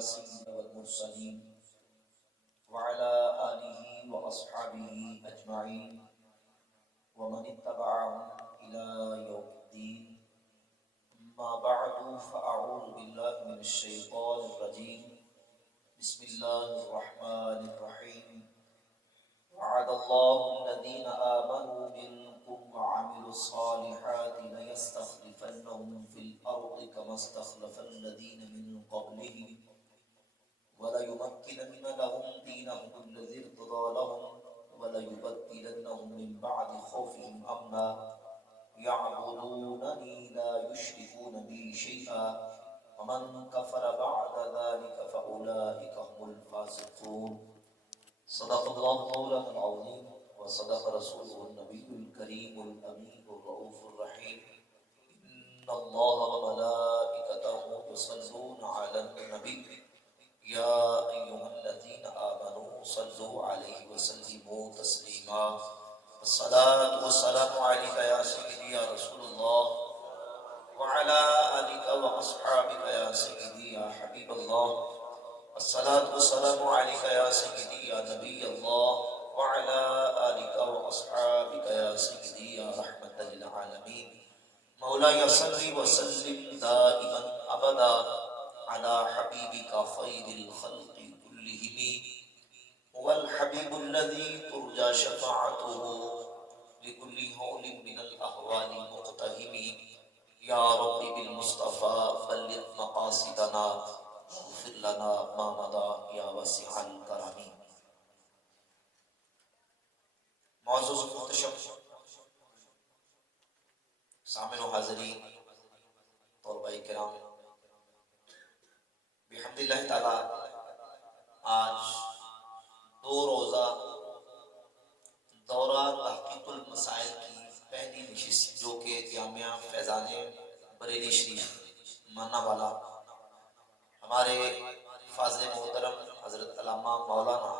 سيدنا والمرسلين وعلى آله وأصحابه أجمعين ومن اتبعهم إلى يوم الدين. أما بعد فأعوذ بالله من الشيطان الرجيم. بسم الله الرحمن الرحيم. وعد الله الذين آمنوا منكم وعملوا الصالحات ليستخلفنهم في الأرض كما استخلف الذين من قبلهم وليمكنن لهم دينهم الذي ارتضى لهم وليبدلنهم من بعد خوفهم أمنا يعبدونني لا يشركون بي شيئا ومن كفر بعد ذلك فأولئك هم الفاسقون. صدق الله مولانا العظيم وصدق رسوله النبي الكريم الأمين الرؤوف الرحيم. إن الله وملائكته يصلون على النبي يا أيها الذين آمنوا صلوا عليه وسلموا تسليما. الصلاة والسلام عليك يا سيدي يا رسول الله وعلى آلك وأصحابك يا سيدي يا حبيب الله. الصلاة والسلام عليك يا سيدي يا نبي الله وعلى آلك وأصحابك يا سيدي يا رحمة للعالمين. مولاي صل وسلم دائما أبدا على حبيبك خير الخلق كلهم هو الحبيب الذي ترجى شفاعته لكل هول من الأهوال مقتهم. يا رب بالمصطفى بلغ مقاصدنا اغفر لنا ما مضى یا واسع الکرم. معزز محتشم سامعین و حاضرین طلباء کرام، بحمد اللہ تعالی آج دو روزہ دورہ تحقیق المسائل کی پہلی نشست جو کہ جامعہ فیضان بریلی شریف مانا والا ہمارے فاضل محترم حضرت علامہ مولانا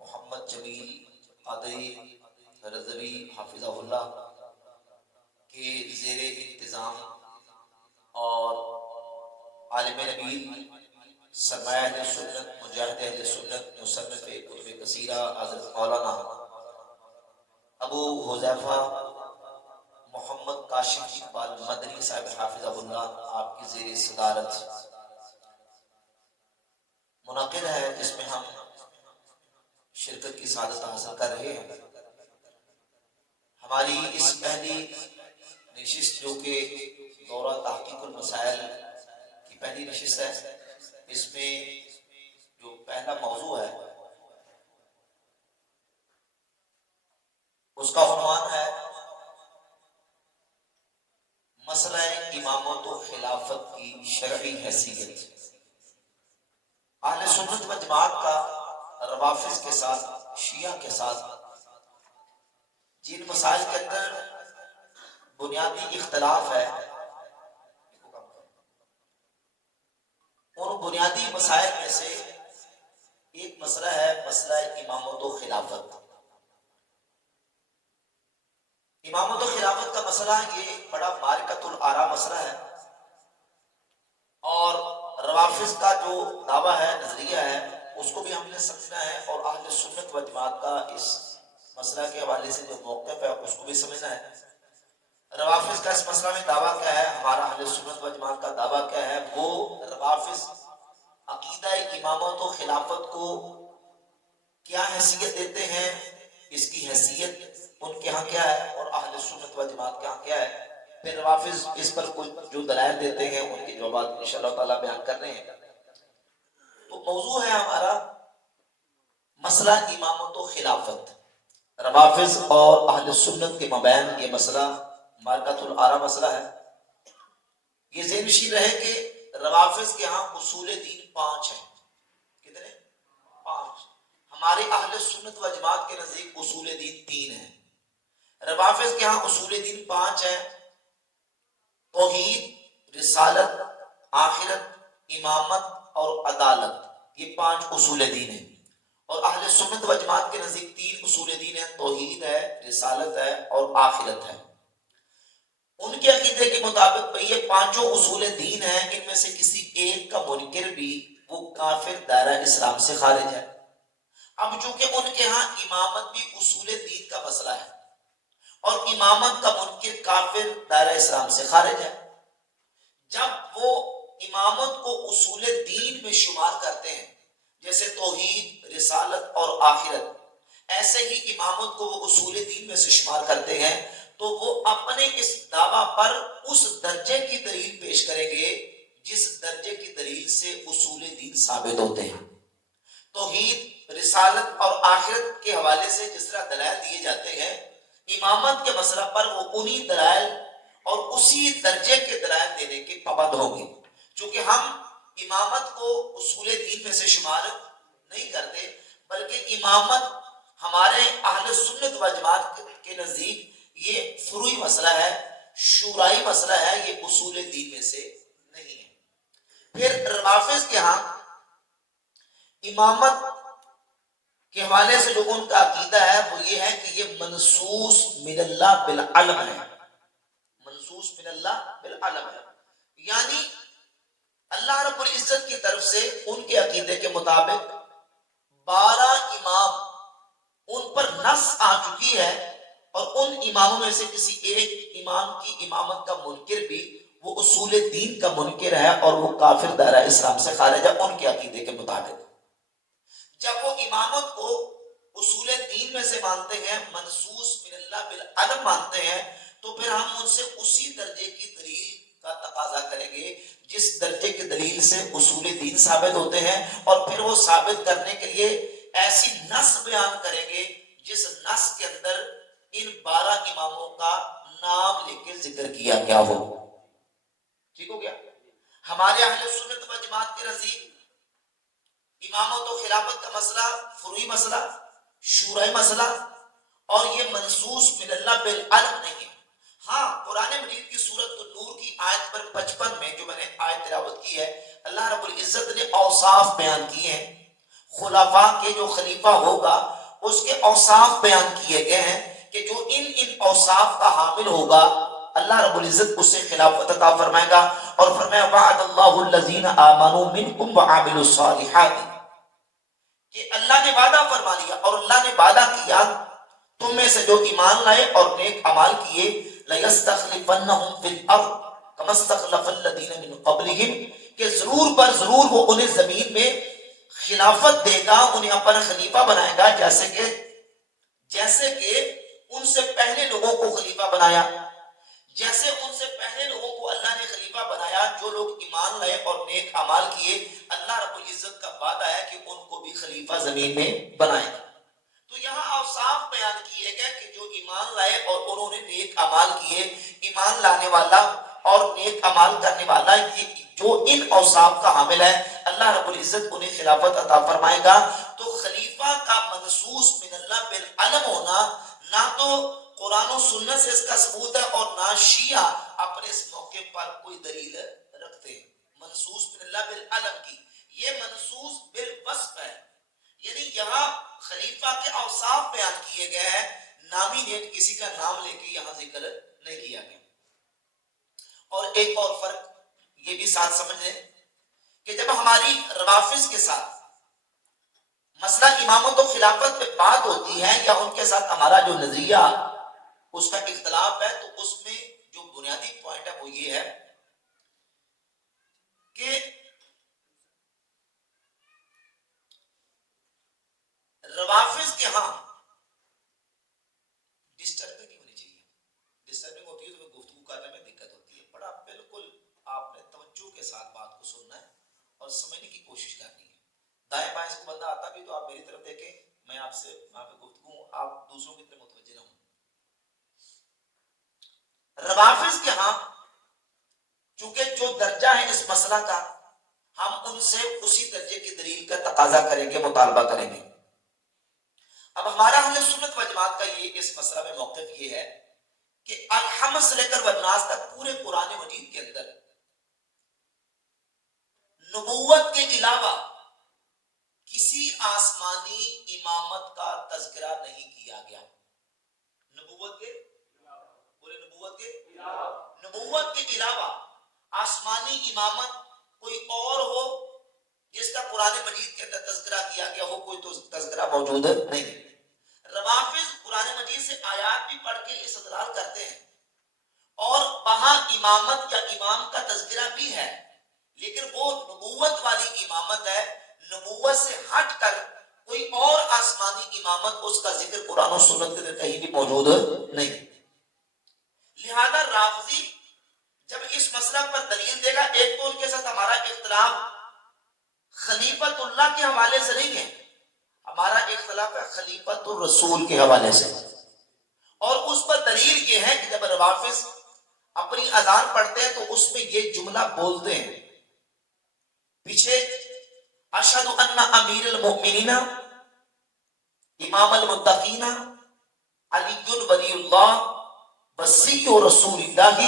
محمد جمیل قادری رضوی حافظہ اللہ کے زیر انتظام اور عالم نبیل سرمایہ اہل سنت مجاہد اہل سنت مصنف کتب کثیرہ حضرت مولانا ابو حذیفہ محمد کاشف اقبال مدنی صاحب حافظہ اللہ آپ کی زیر صدارت منعقد ہے، جس میں ہم شرکت کی سعادت حاصل کر رہے ہیں. ہماری اس پہلی نشست جو کہ دورہ تحقیق المسائل کی پہلی نشست ہے، اس میں جو پہلا موضوع ہے اس کا عنوان ہے مسئلہ امامت و خلافت کی شرعی حیثیت. اہل سنت و جماعت کا روافض کے ساتھ، شیعہ کے ساتھ جن مسائل کے اندر بنیادی اختلاف ہے، ان بنیادی مسائل میں سے ایک مسئلہ ہے مسئلہ امامت و خلافت. امامت و خلافت کا مسئلہ یہ بڑا معرکۃ الآراء مسئلہ ہے، اور روافض کا جو دعویٰ ہے، نظریہ ہے، اس کو بھی ہم نے سمجھنا ہے، اور اہل سنت و جماعت کا اس مسئلہ کے حوالے سے جو موقف ہے اس کو بھی سمجھنا ہے. روافض کا اس مسئلہ میں دعویٰ کیا ہے، ہمارا اہل سنت و جماعت کا دعویٰ کیا ہے. وہ روافض عقیدہ امامت و خلافت کو کیا حیثیت دیتے ہیں، اس کی حیثیت ان کے ہاں کیا ہے اور اہل سنت و جماعت کے ہاں کیا ہے. پھر روافض اس پر کچھ جو دلائل دیتے ہیں ان کے جوابات انشاءاللہ تعالی بیان کر رہے ہیں. تو موضوع ہے ہمارا مسئلہ امامت و خلافت. روافض اور اہل سنت کے مابین یہ مسئلہ معرکۃ الآراء مسئلہ ہے. یہ ذہن نشین رہے کہ روافض کے ہاں اصول دین 5 ہیں. کتنے؟ 5. ہمارے اہل سنت و جماعت کے نزدیک اصول دین 3 ہیں. روافض کے ہاں اصول دین 5 ہیں: توحید، رسالت، آخرت، امامت اور عدالت. یہ 5 اصول دین ہیں. اور اہل سنت و جماعت کے نزدیک 3 اصول دین ہیں: توحید ہے، رسالت ہے اور آخرت ہے. ان کے عقیدے کے مطابق یہ 5 اصول دین ہیں، ان میں سے کسی ایک کا منکر بھی وہ کافر دائرہ اسلام سے خارج ہے۔ اب چونکہ ان کے ہاں امامت بھی اصول دین کا مسئلہ ہے اور امامت کا منکر کافر دائرہ اسلام سے خارج ہے، جب وہ امامت کو اصول دین میں شمار کرتے ہیں جیسے توحید، رسالت اور آخرت، ایسے ہی امامت کو وہ اصول دین میں سے شمار کرتے ہیں، تو وہ اپنے اس دعویٰ پر اس درجے کی دلیل پیش کریں گے جس درجے کی دلیل سے اصول دین ثابت ہوتے ہیں۔ توحید، رسالت اور آخرت کے حوالے سے جس طرح دلائل دیے جاتے ہیں، امامت کے مسئلہ پر وہ انہی دلائل اور اسی درجے کے دلائل دینے کے پابند ہوں گے۔ چونکہ ہم امامت کو اصول دین میں سے شمار نہیں کرتے، بلکہ امامت ہمارے اہل سنت و جماعت کے نزدیک یہ فروعی مسئلہ ہے، شورعی مسئلہ ہے، یہ اصول دین میں سے نہیں ہے۔ پھر روافض کے ہاں امامت کے حوالے سے جو ان کا عقیدہ ہے وہ یہ ہے کہ یہ منصوص من اللہ بالعلم ہے، منصوص من اللہ بالعلم ہے، یعنی اللہ رب العزت کی طرف سے ان کے عقیدے کے مطابق 12 امام ان پر نص آ چکی ہے، اور ان اماموں میں سے کسی ایک امام کی امامت کا منکر بھی وہ اصول دین کا منکر ہے اور وہ کافر دائرہ اسلام سے خارج ہے ان کے عقیدے کے مطابق۔ جب وہ امامت کو اصول دین میں سے مانتے ہیں، منصوص من اللہ بالعلم مانتے ہیں، تو پھر ہم ان سے اسی درجے کی دلیل کا تقاضا کریں گے جس درجے کی دلیل سے اصول دین ثابت ہوتے ہیں، اور پھر وہ ثابت کرنے کے لیے ایسی نص بیان کریں گے جس نص کے اندر ان 12 اماموں کا نام لے کے ذکر کیا گیا ہو۔ ٹھیک ہو گیا؟ ہمارے اہل سنت و جماعت کے نزدیک امامت و خلافت کا مسئلہ فروعی مسئلہ، شورعی مسئلہ، اور یہ منصوص من اللہ بالعلم نہیں ہے۔ ہاں، قرآن مجید کی سورۃ النور کی آیت پر 55 میں جو میں نے آیت تلاوت کی ہے، اللہ رب العزت نے اوصاف بیان کیے ہیں، خلفاء کے جو خلیفہ ہوگا اس کے اوصاف بیان کیے گئے ہیں کہ جو ان اوصاف کا حامل ہوگا اللہ رب العزت اسے خلافت عطا فرمائے گا، اور فرمایا وعد اللہ الذین آمنوا منکم وعملوا الصالحات، کہ اللہ نے وعدہ فرما لیا اور اللہ نے وعدہ کیا تم میں سے جو ایمان لائے اور نیک اعمال کیے، لَيَسْتَخْلِفَنَّهُمْ فِي الْأَرْضِ كَمَا اسْتَخْلَفَ الَّذِينَ مِنْ قَبْلِهِمْ، کہ ضرور پر ضرور وہ انہیں زمین میں خلافت دے گا، انہیں اپنا خلیفہ بنائے گا، جیسے کہ ان سے پہلے لوگوں کو خلیفہ بنایا، جیسے ان سے پہلے لوگوں کو اللہ نے خلیفہ بنایا جو لوگ ایمان لائے اور نیک اعمال کیے، اللہ رب العزت کا وعدہ ہے کہ ان کو بھی خلیفہ زمین میں بنائے گا۔ تو یہاں اوصاف بیان کیے گئے کہ جو ایمان لائے اور انہوں نے نیک اعمال کیے، ایمان لانے والا اور نیک اعمال کرنے والا یہ جو ان اوصاف کا حامل ہے، اللہ رب العزت انہیں خلافت عطا فرمائے گا۔ تو خلیفہ کا منصوص من اللہ بالعلم ہونا نہ تو قرآن و سنت سے اس کا ثبوت ہے اور نہ شیعہ اپنے اس موقع پر کوئی دلیل رکھتے ہیں منصوص من اللہ بالعلم کی، یہ منصوص بالوصف ہے، یعنی یہاں خلیفہ کے اوصاف بیان کیے گئے ہیں، نامینیٹ کسی کا نام لے کے یہاں ذکر نہیں کیا گیا۔ اور ایک اور فرق یہ بھی ساتھ سمجھ لیں کہ جب ہماری روافض کے ساتھ مسئلہ امامت و خلافت پہ بات ہوتی ہے یا ان کے ساتھ ہمارا جو نظریہ اس کا اختلاف ہے، تو اس میں جو بنیادی پوائنٹ ہے وہ یہ ہے کہ روافض کے ہاں ڈسٹربنگ نہیں ہونی چاہیے، ڈسٹربنگ ہوتی ہے تو گفتگو کرنے میں دقت ہوتی ہے، بڑا بالکل آپ نے توجہ کے ساتھ بات کو سننا ہے اور سمجھنے کی کوشش کرنی ہے۔ دائیں بائیں سے بندہ آتا بھی تو آپ میری طرف دیکھیں، میں آپ سے وہاں پہ گفتگو ہوں، آپ دوسروں کی طرف متوجہ نہ ہوں۔ روافض کے ہاں چونکہ جو درجہ ہے اس مسئلہ کا، ہم ان سے اسی درجے کی دلیل کا تقاضا کریں گے، مطالبہ کریں گے۔ اب ہمارا اہل سنت و جماعت کا یہ اس مسئلہ میں موقف یہ ہے کہ الحمد سے لے کر والناس تک پورے قرآن مجید کے اندر نبوت کے علاوہ کسی آسمانی امامت کا تذکرہ نہیں کیا گیا۔ نبوت کے پورے نبوت کے علاوہ آسمانی امامت کوئی اور ہو جس کا قرآن مجید کے اندر تذکرہ کیا گیا ہو، کوئی تو تذکرہ موجود نہیں۔ روافض قرآن مجید سے آیات بھی پڑھ کے استدلال کرتے ہیں، اور وہاں امامت یا امام کا تذکرہ بھی ہے، لیکن وہ نبوت والی امامت ہے، نبوت سے ہٹ کر کوئی اور آسمانی امامت، اس کا ذکر قرآن و سنت کے اندر کہیں بھی موجود نہیں۔ لہذا رافضی جب اس مسئلہ پر دلیل دے گا، ایک تو ان کے ساتھ ہمارا اختلاف خلیفت اللہ کے حوالے سے نہیں ہے، ہمارا اختلاف ہے خلیفت الرسول کے حوالے سے، اور اس پر دلیل یہ ہے کہ جب روافض اپنی اذان پڑھتے ہیں تو اس میں یہ جملہ بولتے ہیں، پیچھے اشہد ان امیر المؤمنین امام المتقین علی ولی اللہ وصی رسول اللہ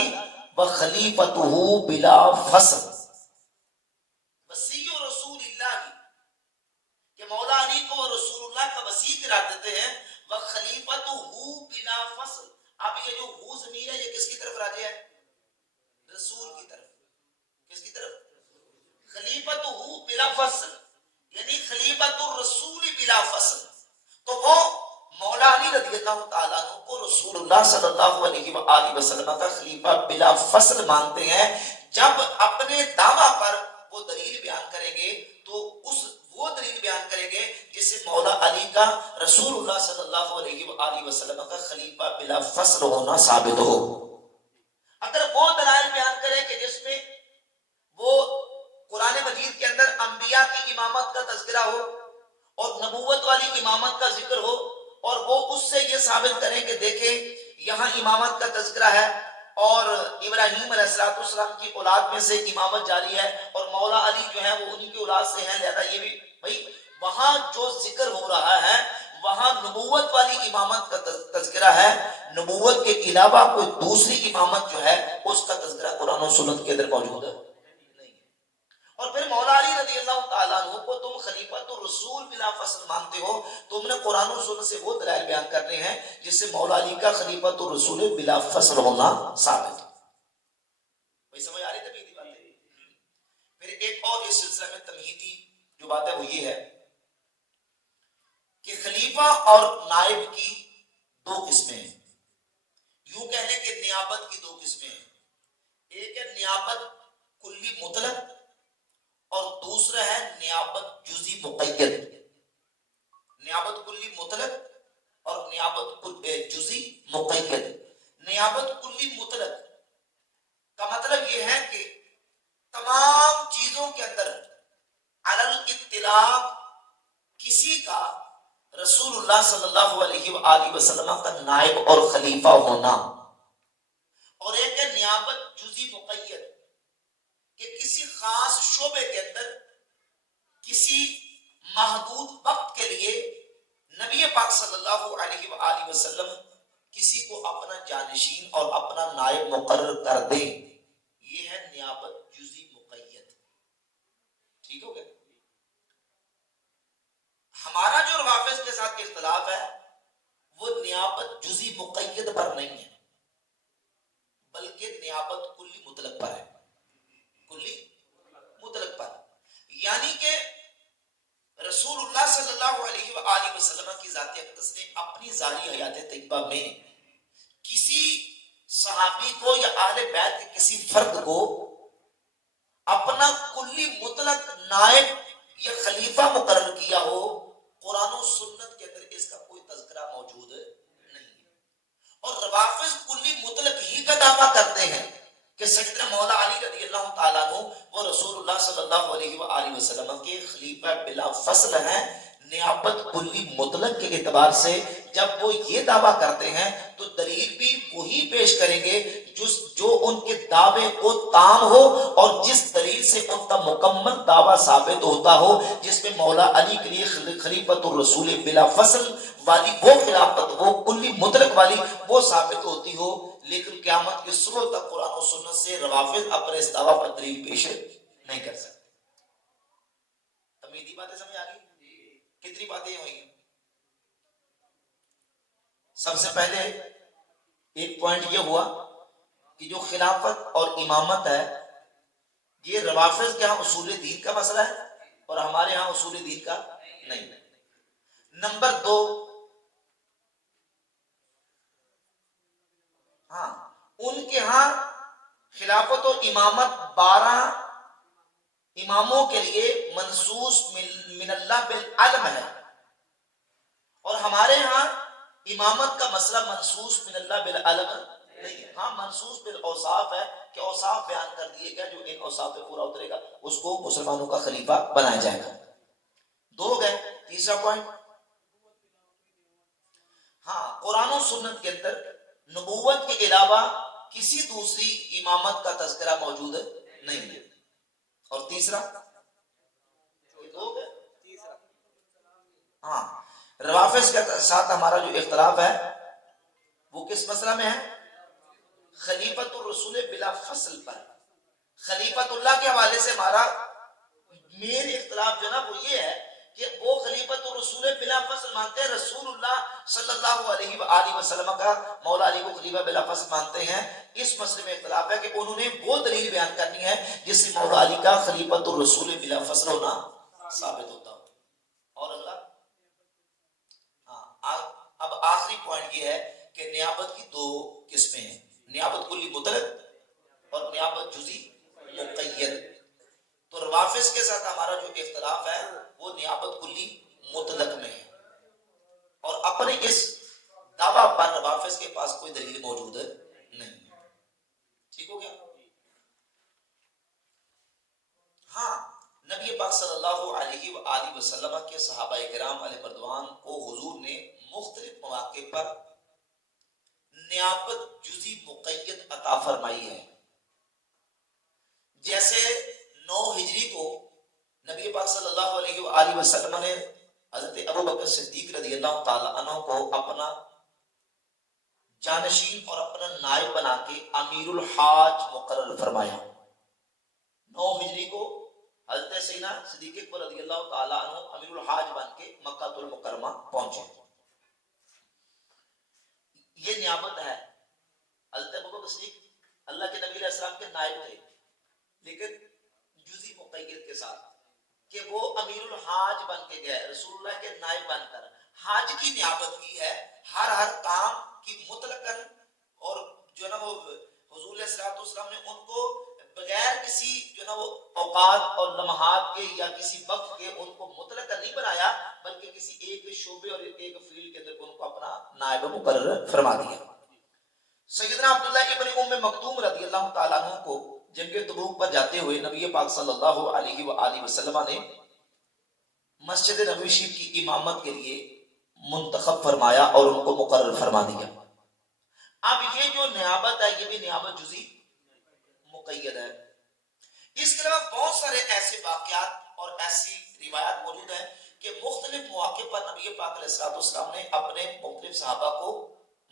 وخلیفتہ بلا فصل، وصی رسول اللہ کہ مولا علی کو رسول اللہ کا وصی قرار دیتے ہیں، وخلیفتہ بلا فصل۔ اب یہ جو ہو ضمیر ہے یہ کس کی طرف راجع ہے؟ رسول کی طرف۔ کس کی طرف؟ خلیفتہ بلا فصل، یعنی خلیفۃ الرسول بلا فصل۔ تو وہ مولا علی رضی اللہ تعالیٰ عنہ کو رسول اللہ صلی اللہ علیہ وآلہ وسلم کا خلیفہ بلا فصل مانتے ہیں۔ جب اپنے دعویٰ پر وہ دلیل بیان کریں گے تو وہ دلیل بیان کریں گے جس سے مولا علی کا رسول اللہ صلی اللہ علیہ وآلہ وسلم کا خلیفہ بلا فصل ہونا ثابت ہو۔ اگر وہ دلائل بیان کریں کہ جس میں وہ قرآن مجید کے اندر انبیاء کی امامت کا تذکرہ ہو اور نبوت والی امامت کا ذکر ہو، اور وہ اس سے یہ ثابت کریں کہ دیکھیں یہاں امامت کا تذکرہ ہے اور ابراہیم علیہ السلام کی اولاد میں سے امامت جاری ہے، اور مولا علی جو ہے وہ انہی کی اولاد سے ہیں، لہذا یہ بھی بھائی وہاں جو ذکر ہو رہا ہے وہاں نبوت والی امامت کا تذکرہ ہے، نبوت کے علاوہ کوئی دوسری امامت جو ہے اس کا تذکرہ قرآن و سنت کے اندر موجود ہے نہیں۔ اور پھر مولا علی رضی اللہ تعالیٰ عنہ کو تم خلیفۃ الرسول بلا فصل مانتے ہو، تم نے قرآن و سنت سے وہ دلائل بیان کرنے ہیں جس سے مولا علی کا خلیفۃ الرسول بلا فصل ہونا ثابت ہے۔ بھائی سمجھ آ رہی ہے تمہیدی باتیں؟ پھر ایک اور اس سلسلے میں تمہیدی جو بات ہے وہ یہ ہے کہ خلیفہ اور نائب کی دو قسمیں ہیں، یوں کہہ لیں کہ نیابت کی دو قسمیں ہیں، ایک ہے نیابت کلی مطلق اور دوسرا ہے نیابت جزئی مقید۔ نیابت کلی مطلق اور نیابت جزئی مقید۔ نیابت کلی مطلق کا مطلب یہ ہے کہ تمام چیزوں کے اندر علی الاطلاق کسی کا رسول اللہ صلی اللہ علیہ وآلہ وسلم کا نائب اور خلیفہ ہونا، اور ایک ہے نیابت جزئی مقید کہ کسی خاص شعبے کے اندر کسی محدود وقت کے لیے نبی پاک صلی اللہ علیہ وآلہ وسلم کسی کو اپنا جانشین اور اپنا نائب مقرر کر دیں، یہ ہے نیابت جزئی مقید۔ ٹھیک ہو گیا؟ ہمارا جو روافض کے ساتھ اختلاف ہے وہ نیابت جزئی مقید پر نہیں ہے بلکہ نیابت کلی مطلق پر ہے، کلی مطلق پر، یعنی کہ رسول اللہ صلی اللہ علیہ وآلہ وسلم کی ذات اقدس نے اپنی ظاہری حیات طیبہ میں کسی صحابی کو یا اہل بیت کے کسی فرد کو اپنا کلی مطلق نائب یا خلیفہ مقرر کیا ہو، قرآن و سنت کے اندر اس کا کوئی تذکرہ موجود نہیں ہے۔ اور روافض کلی مطلق ہی کا دعویٰ کرتے ہیں کہ سیدنا مولا علی رضی اللہ تعالیٰ عنہ وہ رسول اللہ صلی اللہ علیہ وآلہ وسلم کے خلیفہ بلا فصل ہیں۔ نیابت کلی مطلق کے اعتبار سے جب وہ یہ دعویٰ کرتے ہیں تو دلیل بھی وہی پیش کریں گے جو ان کے دعوے کو تام ہو اور جس دلیل سے ان کا مکمل دعویٰ ثابت ہوتا ہو، جس میں مولا علی کے لیے خلیفۃ الرسول بلا فصل والی وہ خلافت، وہ کلی مطلق والی وہ ثابت ہوتی ہو، لیکن قیامت کے صبح تک قرآن و سنت سے روافض اپنے اس دعویٰ پر دلیل پیش نہیں کر سکتے۔ تمیدی باتیں سمجھ آ گئی؟ کتنی باتیں ہوئی؟ سب سے پہلے ایک پوائنٹ یہ ہوا کہ جو خلافت اور امامت ہے یہ روافض کے ہاں اصول دین کا مسئلہ ہے، اور ہمارے ہاں اصول دین کا نہیں. نمبر 2، ہاں ان کے ہاں خلافت و امامت 12 اماموں کے لیے منصوص من اللہ بالعلم ہے، اور ہمارے ہاں امامت کا مسئلہ منصوص من اللہ بالعلم نہیں ہے. ہاں منصوص بالاوصاف ہے کہ اوصاف بیان کر دیے گئے، جو ان اوصاف پہ پورا اترے گا اس کو مسلمانوں کا خلیفہ بنایا جائے گا. 2 گئے. تیسرا پوائنٹ، ہاں قرآن و سنت کے اندر نبوت کے علاوہ کسی دوسری امامت کا تذکرہ موجود نہیں ہے. اور تیسرا، ہاں روافظ کے ساتھ ہمارا جو اختلاف ہے وہ کس مسئلہ میں ہے؟ خلیفت الرسول بلا فصل پر. خلیفت اللہ کے حوالے سے ہمارا مین اختلاف جو نا وہ یہ ہے کہ وہ خلیفت الرسول بلا فصل مانتے ہیں، رسول اللہ صلی اللہ علیہ وآلہ وسلم کا مولا علی کو خلیفہ بلا فصل مانتے ہیں. اس مسئلے میں اختلاف ہے کہ انہوں نے وہ دلیل بیان کرنی ہے جس سے مولا علی کا خلیفت الرسول بلا فصل ہونا ثابت ہوتا ہو. اور اللہ، ہاں اب آخری پوائنٹ یہ ہے کہ نیابت کی 2 قسمیں ہیں، نیابت کلی مطلق اور نیابت جزئی مقید. تو روافظ کے ساتھ ہمارا جو اختلاف ہے وہ نیابت کلی مطلق میں ہے، اور اپنے اس دعویٰ پر روافظ کے پاس کوئی دلیل موجود نہیں. ٹھیک ہو گیا؟ ہاں نبی پاک صلی اللہ علیہ وآلہ وسلم کے صحابہ کرام علیہ رضوان کو حضور نے مختلف مواقع پر نیابت جزئی مقید عطا فرمائی ہے. جیسے 9 ہجری کو نبی پاک صلی اللہ علیہ وآلہ وسلم نے حضرت ابوبکر صدیق رضی اللہ تعالی عنہ کو اپنا جانشین اور اپنا نائب بنا کے امیر الحاج مقرر فرمایا. 9 ہجری کو حضرت سیدنا صدیق اکبر رضی اللہ تعالی عنہ امیر الحاج بن کے مکہ المکرمہ پہنچے. یہ نیابت ہے. حضرت ابوبکر صدیق اللہ کے نبی علیہ السلام کے نائب تھے، لیکن جزئی مقید کے ساتھ کہ وہ امیر الحاج بن کے گئے، رسول اللہ کے نائب بن کر حاج کی نیابت کی ہے. ہر کام کی مطلقاً، اور جو نا وہ حضور علیہ الصلوۃ والسلام نے ان کو بغیر کسی جو نا وہ اوقات اور لمحات کے یا کسی وقت کے ان کو مطلقاً نہیں بنایا، بلکہ کسی ایک شعبے اور ایک فیلڈ کے اندر ان کو اپنا نائب مقرر فرما دیا. سیدنا عبداللہ ابن ام مکتوم رضی اللہ تعالیٰ عنہ کو جنگ تبوک پر جاتے ہوئے نبی پاک صلی اللہ علیہ وآلہ وسلم نے مسجد نبوی شریف کی امامت کے لیے منتخب فرمایا اور ان کو مقرر فرما دیا. اب یہ جو نیابت ہے یہ بھی نیابت جزئی مقید ہے. اس کے علاوہ بہت سارے ایسے واقعات اور ایسی روایات موجود ہیں کہ مختلف مواقع پر نبی پاک علیہ الصلوۃ والسلام نے اپنے مختلف صحابہ کو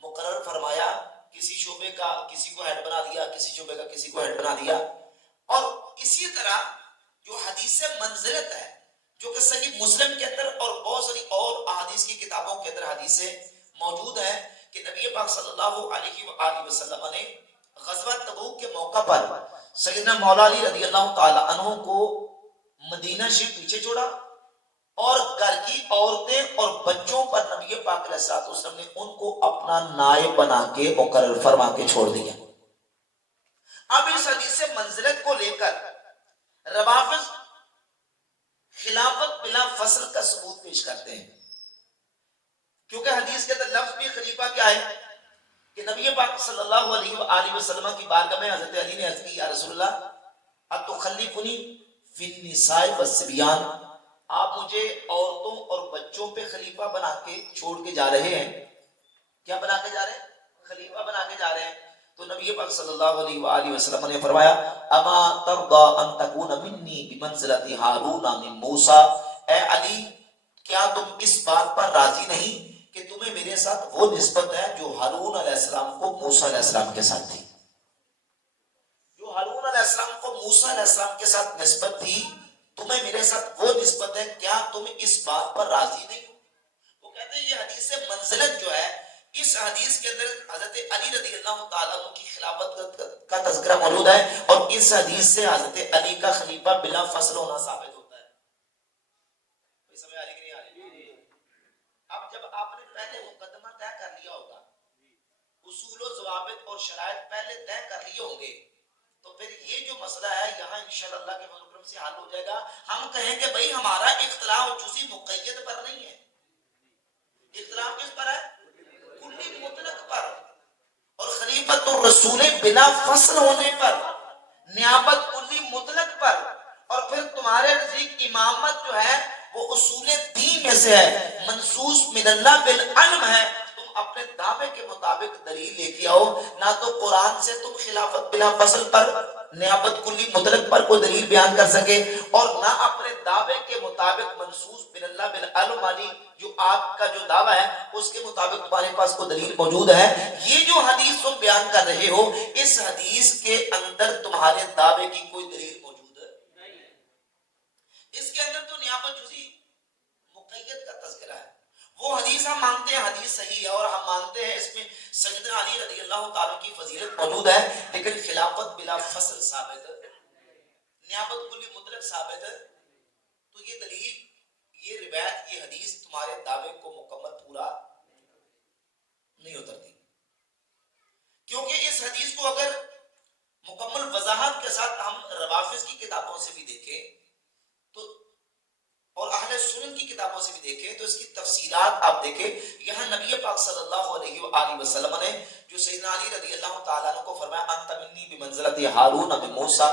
مقرر فرمایا، کسی شعبے کا کسی کو ہیڈ بنا دیا، کسی شعبے کا کسی کو ہیڈ بنا دیا. اور اسی طرح جو حدیث منزلت ہے جو کہ صحیح مسلم کے اندر اور بہت ساری اور احادیث کی کتابوں کے اندر حدیثیں موجود ہیں کہ نبی پاک صلی اللہ علیہ وآلہ وسلم نے غزوہ تبوک کے موقع پر سیدنا مولا علی رضی اللہ تعالی عنہ کو مدینہ شریف پیچھے چھوڑا، اور گھر کی عورتیں اور بچوں پر نبی پاک علیہ الصلوۃ والسلام نے ان کو اپنا نائب بنا کے مقرر فرما کے چھوڑ دیا. اب اس حدیث سے منزلت کو لے کر روافظ خلافت بلا فصل کا ثبوت پیش کرتے ہیں، کیونکہ حدیث کے اندر لفظ بھی خلیفہ کیا ہے کہ نبی پاک صلی اللہ علیہ وآلہ وسلم کی بارگاہ میں حضرت علی نے عرض کی، یا رسول اللہ اتخلفنی فی النساء والصبیان، آپ مجھے عورتوں اور بچوں پہ خلیفہ بنا کے چھوڑ کے جا رہے ہیں. کیا بنا کے جا رہے ہیں؟ خلیفہ بنا کے جا رہے ہیں. تو نبی پاک صلی اللہ علیہ وآلہ وسلم نے فرمایا، اما ترضى ان تكون منی بمنزلۃ ہارون من موسیٰ، اے علی کیا تم اس بات پر راضی نہیں کہ تمہیں میرے ساتھ وہ نسبت ہے جو ہارون علیہ السلام کو موسیٰ علیہ السلام کے ساتھ تھی. جو ہارون علیہ السلام کو موسیٰ علیہ السلام کے ساتھ نسبت تھی، تمہیں میرے ساتھ وہ نسبت ہے، کیا تم اس بات پر راضی نہیں؟ وہ کہتے ہیں یہ حدیث منزلت جو ہے، اس حدیث کے اندر حضرت علی رضی اللہ تعالیٰ عنہ کی خلافت کا تذکرہ موجود ہے، اور اس حدیث سے حضرت علی کا خلیفہ بلا فصل ہونا ثابت ہوتا ہے. سمجھ آ رہی کہ نہیں آ رہی؟ اب جب آپ نے پہلے مقدمہ طے کر لیا ہوگا، اصول و ضوابط اور شرائط پہلے طے کر لیے ہوں گے، تو پھر یہ جو مسئلہ ہے یہاں انشاءاللہ اللہ کے فضل و کرم سے حل ہو جائے گا. ہم کہیں گے بھائی ہمارا اختلاف جزئی مقید پر نہیں ہے، اختلاف کس پر ہے؟ کلی مطلق پر. اور خلیفت الرسول بلا فصل ہونے پر، نیابت کلی مطلق پر، اور پھر تمہارے نزدیک امامت جو ہے وہ اصول دین میں سے ہے، منصوص من اللہ بالعلم ہے. تم اپنے دعوے کے مطابق دلیل لے کے آؤ، نہ تو قرآن سے تم خلافت بلا فصل پر، نیابت کلی مطلق پر کوئی دلیل بیان کر سکے، اور نہ اپنے دعوے کے مطابق منصوص من اللہ بالعلم والی جو آپ کا جو دعویٰ ہے اس کے مطابق تمہارے پاس کوئی دلیل موجود ہے. یہ جو حدیث تم بیان کر رہے ہو، اس حدیث کے اندر تمہارے دعوے کی کوئی دلیل موجود نہیں ہے. اس کے اندر تو نیابت جزئی مقید کا تذکرہ ہے. وہ حدیث ہم مانتے ہیں حدیث صحیح ہے، اور ہم مانتے ہیں اس میں سیدنا علی رضی اللہ تعالیٰ کی فضیلت موجود ہے، لیکن خلافت بلا فصل ثابت ہے، نیابت کلی مطلق ثابت ہے. تو یہ دلیل، یہ روایت، یہ حدیث تمہارے دعوے کو مکمل پورا نہیں اترتی. کیونکہ اس حدیث کو اگر مکمل وضاحت کے ساتھ ہم روافض کی کتابوں سے بھی دیکھیں تو، اور اہل سنن کی کتابوں سے بھی دیکھیں تو اس کی تفصیلات آپ دیکھیں. یہاں نبی پاک صلی اللہ علیہ وآلہ وسلم نے جو سیدنا علی رضی اللہ تعالیٰ عنہ کو فرمایا انت منی بمنزلت ہارون بن موسیٰ،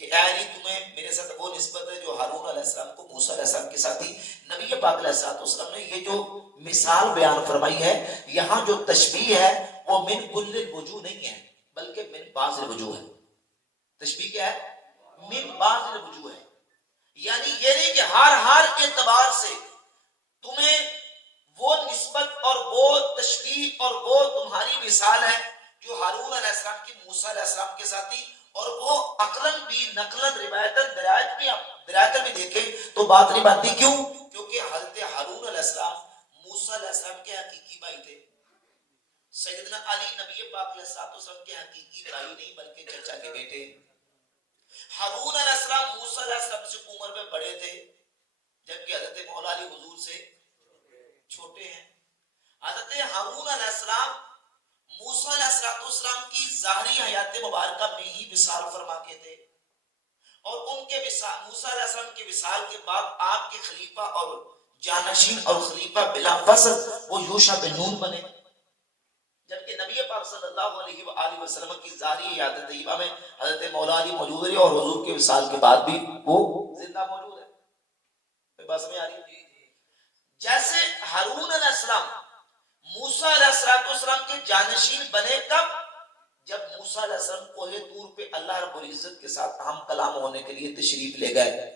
کہ اے علی تمہیں میرے ساتھ وہ نسبت ہے جو ہارون علیہ السلام کو موسیٰ علیہ السلام کے ساتھ تھی. نبی پاک علیہ السلام نے یہ جو مثال بیان فرمائی ہے، یہاں جو تشبیہ ہے وہ من کل الوجوہ نہیں ہے بلکہ من بعض الوجوہ ہے. تشبیہ کیا ہے؟ من بعض الوجوہ ہے. یعنی یہ نہیں کہ ہر اعتبار سے تمہیں وہ نسبت اور وہ تشبیہ اور وہ تمہاری مثال ہے جو ہارون علیہ السلام کی موسیٰ علیہ السلام کے ساتھ تھی، اور وہ عقلاً بھی نقلاً روایتاً درایتاً بھی دیکھیں تو بات نہیں بنتی. کیوں؟ کیونکہ حضرت ہارون علیہ السلام موسیٰ علیہ السلام کے حقیقی بھائی تھے. سیدنا علی نبی پاک علیہ السلام کے حقیقی بھائی نہیں بلکہ چچا کے بیٹے. ہارون علیہ السلام موسیٰ علیہ السلام سے عمر میں بڑے تھے، جبکہ حضرت مولا علی حضور سے چھوٹے ہیں. حضرت ہارون علیہ السلام موسیٰ علیہ السلام کی ظاہری حیات مبارکہ میں ہی وصال فرما کے تھے، اور ان کے موسیٰ علیہ السلام کے وصال کے بعد آپ کے خلیفہ اور جانشین اور خلیفہ بلا فصل وہ یوشع بن نون بنے، جبکہ نبی پاک صلی اللہ علیہ وآلہ وسلم کی ظاہری حیات طیبہ میں حضرت مولا علی موجود ہے، اور حضور کے وصال کے بعد بھی وہ زندہ موجود ہے. بات میں آ رہی ہے؟ جیسے ہارون علیہ السلام موسیٰ علیہ السلام کے جانشین بنے کب؟ جب موسیٰ علیہ السلام کوہ طور پہ اللہ رب العزت کے ساتھ ہم کلام ہونے کے لیے تشریف لے گئے.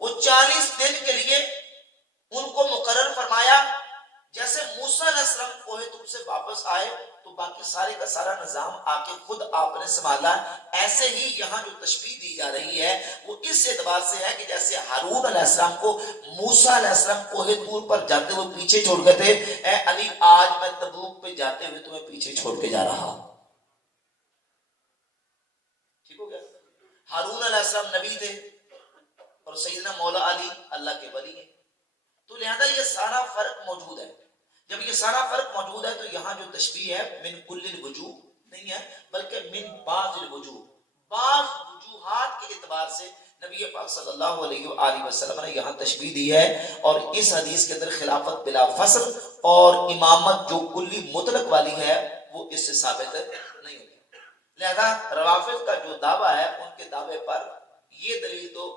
وہ 40 دن کے لیے ان کو مقرر فرمایا. جیسے موسیٰ علیہ السلام کوہ طور سے واپس آئے تو باقی سارے کا سارا نظام آ کے خود آپ نے سنبھالا. ایسے ہی یہاں جو تشبیہ دی جا رہی ہے وہ اس اعتبار سے ہے کہ جیسے ہارون علیہ السلام کو موسیٰ علیہ السلام کوہ طور پر جاتے ہوئے پیچھے چھوڑ گئے تھے، اے علی آج میں تبوک پہ جاتے ہوئے تمہیں پیچھے چھوڑ کے جا رہا. ٹھیک ہو گیا؟ ہارون علیہ السلام نبی تھے اور سیدنا مولا علی اللہ کے ولی ہیں. تو لہذا یہ سارا فرق موجود ہے. جب یہ سارا فرق موجود ہے تو یہاں جو تشبیہ ہے من کل الوجوہ نہیں ہے بلکہ من بعض الوجوہ، بعض وجوہات کے اعتبار سے نبی پاک صلی اللہ علیہ وآلہ وسلم نے یہاں تشبیہ دی ہے. اور اس حدیث کے اندر خلافت بلا فصل اور امامت جو کلی مطلق والی ہے وہ اس سے ثابت نہیں ہوتی. لہذا روافض کا جو دعویٰ ہے ان کے دعوے پر یہ دلیل تو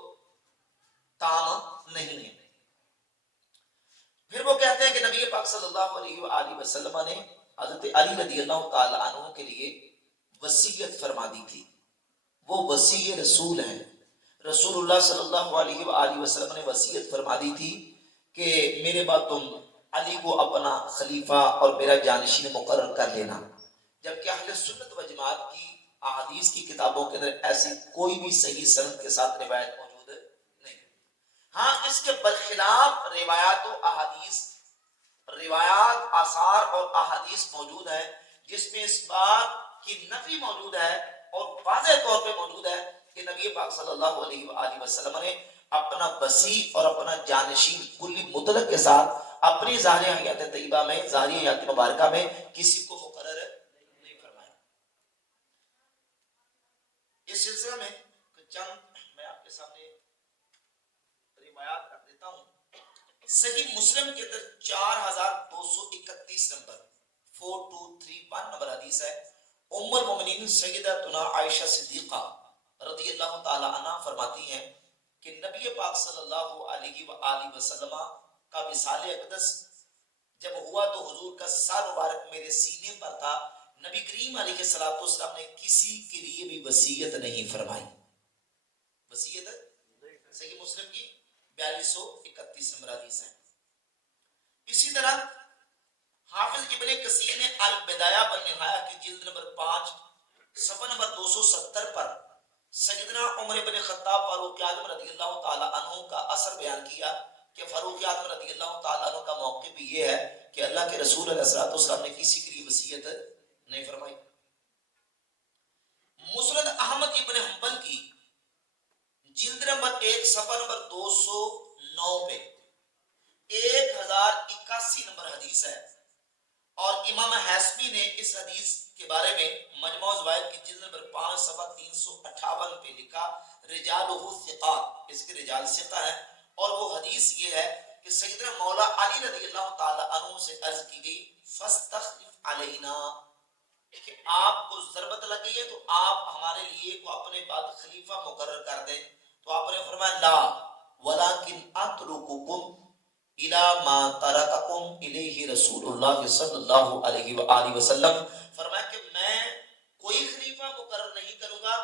تام نہیں ہے. پھر وہ کہتے ہیں کہ نبی پاک صلی اللہ علیہ وآلہ وسلم نے حضرت علی رضی اللہ تعالی عنہ کے لیے وصیت فرما دی تھی. وہ وصی رسول ہیں. رسول اللہ صلی اللہ علیہ وآلہ وسلم نے وصیت فرما دی تھی کہ میرے بعد تم علی کو اپنا خلیفہ اور میرا جانشین مقرر کر لینا. جبکہ اہل سنت و جماعت کی احادیث کی کتابوں کے اندر ایسی کوئی بھی صحیح سند کے ساتھ روایت موجود نہیں. ہاں اس کے برخلاف روایات و احادیث، روایات، آثار اور احادیث موجود ہے جس میں اس بات کی نفی موجود ہے اور واضح طور پہ موجود ہے کہ نبی پاک صلی اللہ علیہ وآلہ وسلم نے اپنا وسیع اور اپنا جانشین کلی مطلق کے ساتھ اپنی ظاہری حیات طیبہ میں، ظاہری حیات مبارکہ میں کسی کو مقرر نہیں فرمایا۔ اس سلسلہ میں چند میں آپ کے سامنے روایات رکھ دیتا ہوں۔ صحیح مسلم کے اندر 4231 نمبر 4231 نمبر حدیث ہے۔ ام المومنین سیدتنا عائشہ صدیقہ رضی اللہ تعالی عنہ فرماتی ہیں کہ نبی پاک صلی اللہ علیہ وآلہ وسلم کا وصال اقدس جب ہوا تو حضور کا سر مبارک میرے سینے پر تھا۔ نبی کریم علیہ الصلوۃ والسلام نے کسی کے لیے بھی وصیت نہیں فرمائی۔ وصیت صحیح مسلم کی 4231 نمبر حدیث ہے۔ اسی طرح حافظ ابن کثیر نے البدایہ والنہایہ کی جلد نمبر 5 صفحہ نمبر 270 پر سیدنا عمر بن خطاب فاروق اعظم رضی اللہ تعالی عنہ کا اثر بیان کیا کہ فاروق اعظم رضی اللہ تعالی عنہ کا موقف یہ ہے کہ اللہ کے رسول علیہ الصلوۃ والسلام نے کسی کے لیے وصیت نہیں فرمائی۔ مسند احمد ابن حنبل کی جلد نمبر 1 صفحہ نمبر 209 پہ 1081 نمبر حدیث ہے، اور امام حاسمی نے اس حدیث کے بارے میں مجموع الزوائد کی جلد نمبر 5 صفحہ 358 پہ لکھا رجالہ ثقات، اس کے رجال ثقہ ہیں، اور وہ حدیث یہ ہے کہ سیدنا مولا علی رضی اللہ تعالی عنہ سے عرض کی گئی فاستخلف علینا، کہ آپ کو ضربت لگ گئی ہے تو آپ ہمارے لیے کو اپنے بعد خلیفہ مقرر کر دیں، تو آپ نے فرمایا لا ولکن اترککم الی ما ترککم الیہ رسول اللہ صلی اللہ علیہ وآلہ وسلم، فرمایا کہ میں کوئی خلیفہ مقرر نہیں کروں گا،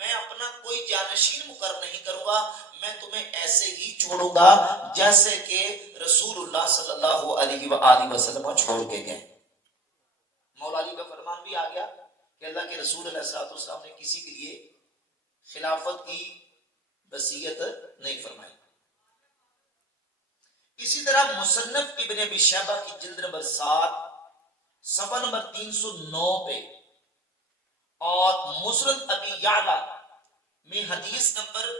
میں اپنا کوئی جانشین مقرر نہیں کروں گا، میں تمہیں ایسے ہی چھوڑوں گا جیسے کہ رسول اللہ صلی اللہ علیہ وآلہ وسلم چھوڑ کے گئے۔ مولا علی کا فرمان بھی آ گیا کہ اللہ کے رسول علیہ الصلوۃ والسلام نے کسی کے لیے خلافت کی وصیت نہیں فرمائی۔ اسی طرح مصنف ابن ابی شیبہ کی جلد نمبر 7 صفحہ نمبر 309 پہ اور مسند ابی یعلا میں حدیث نمبر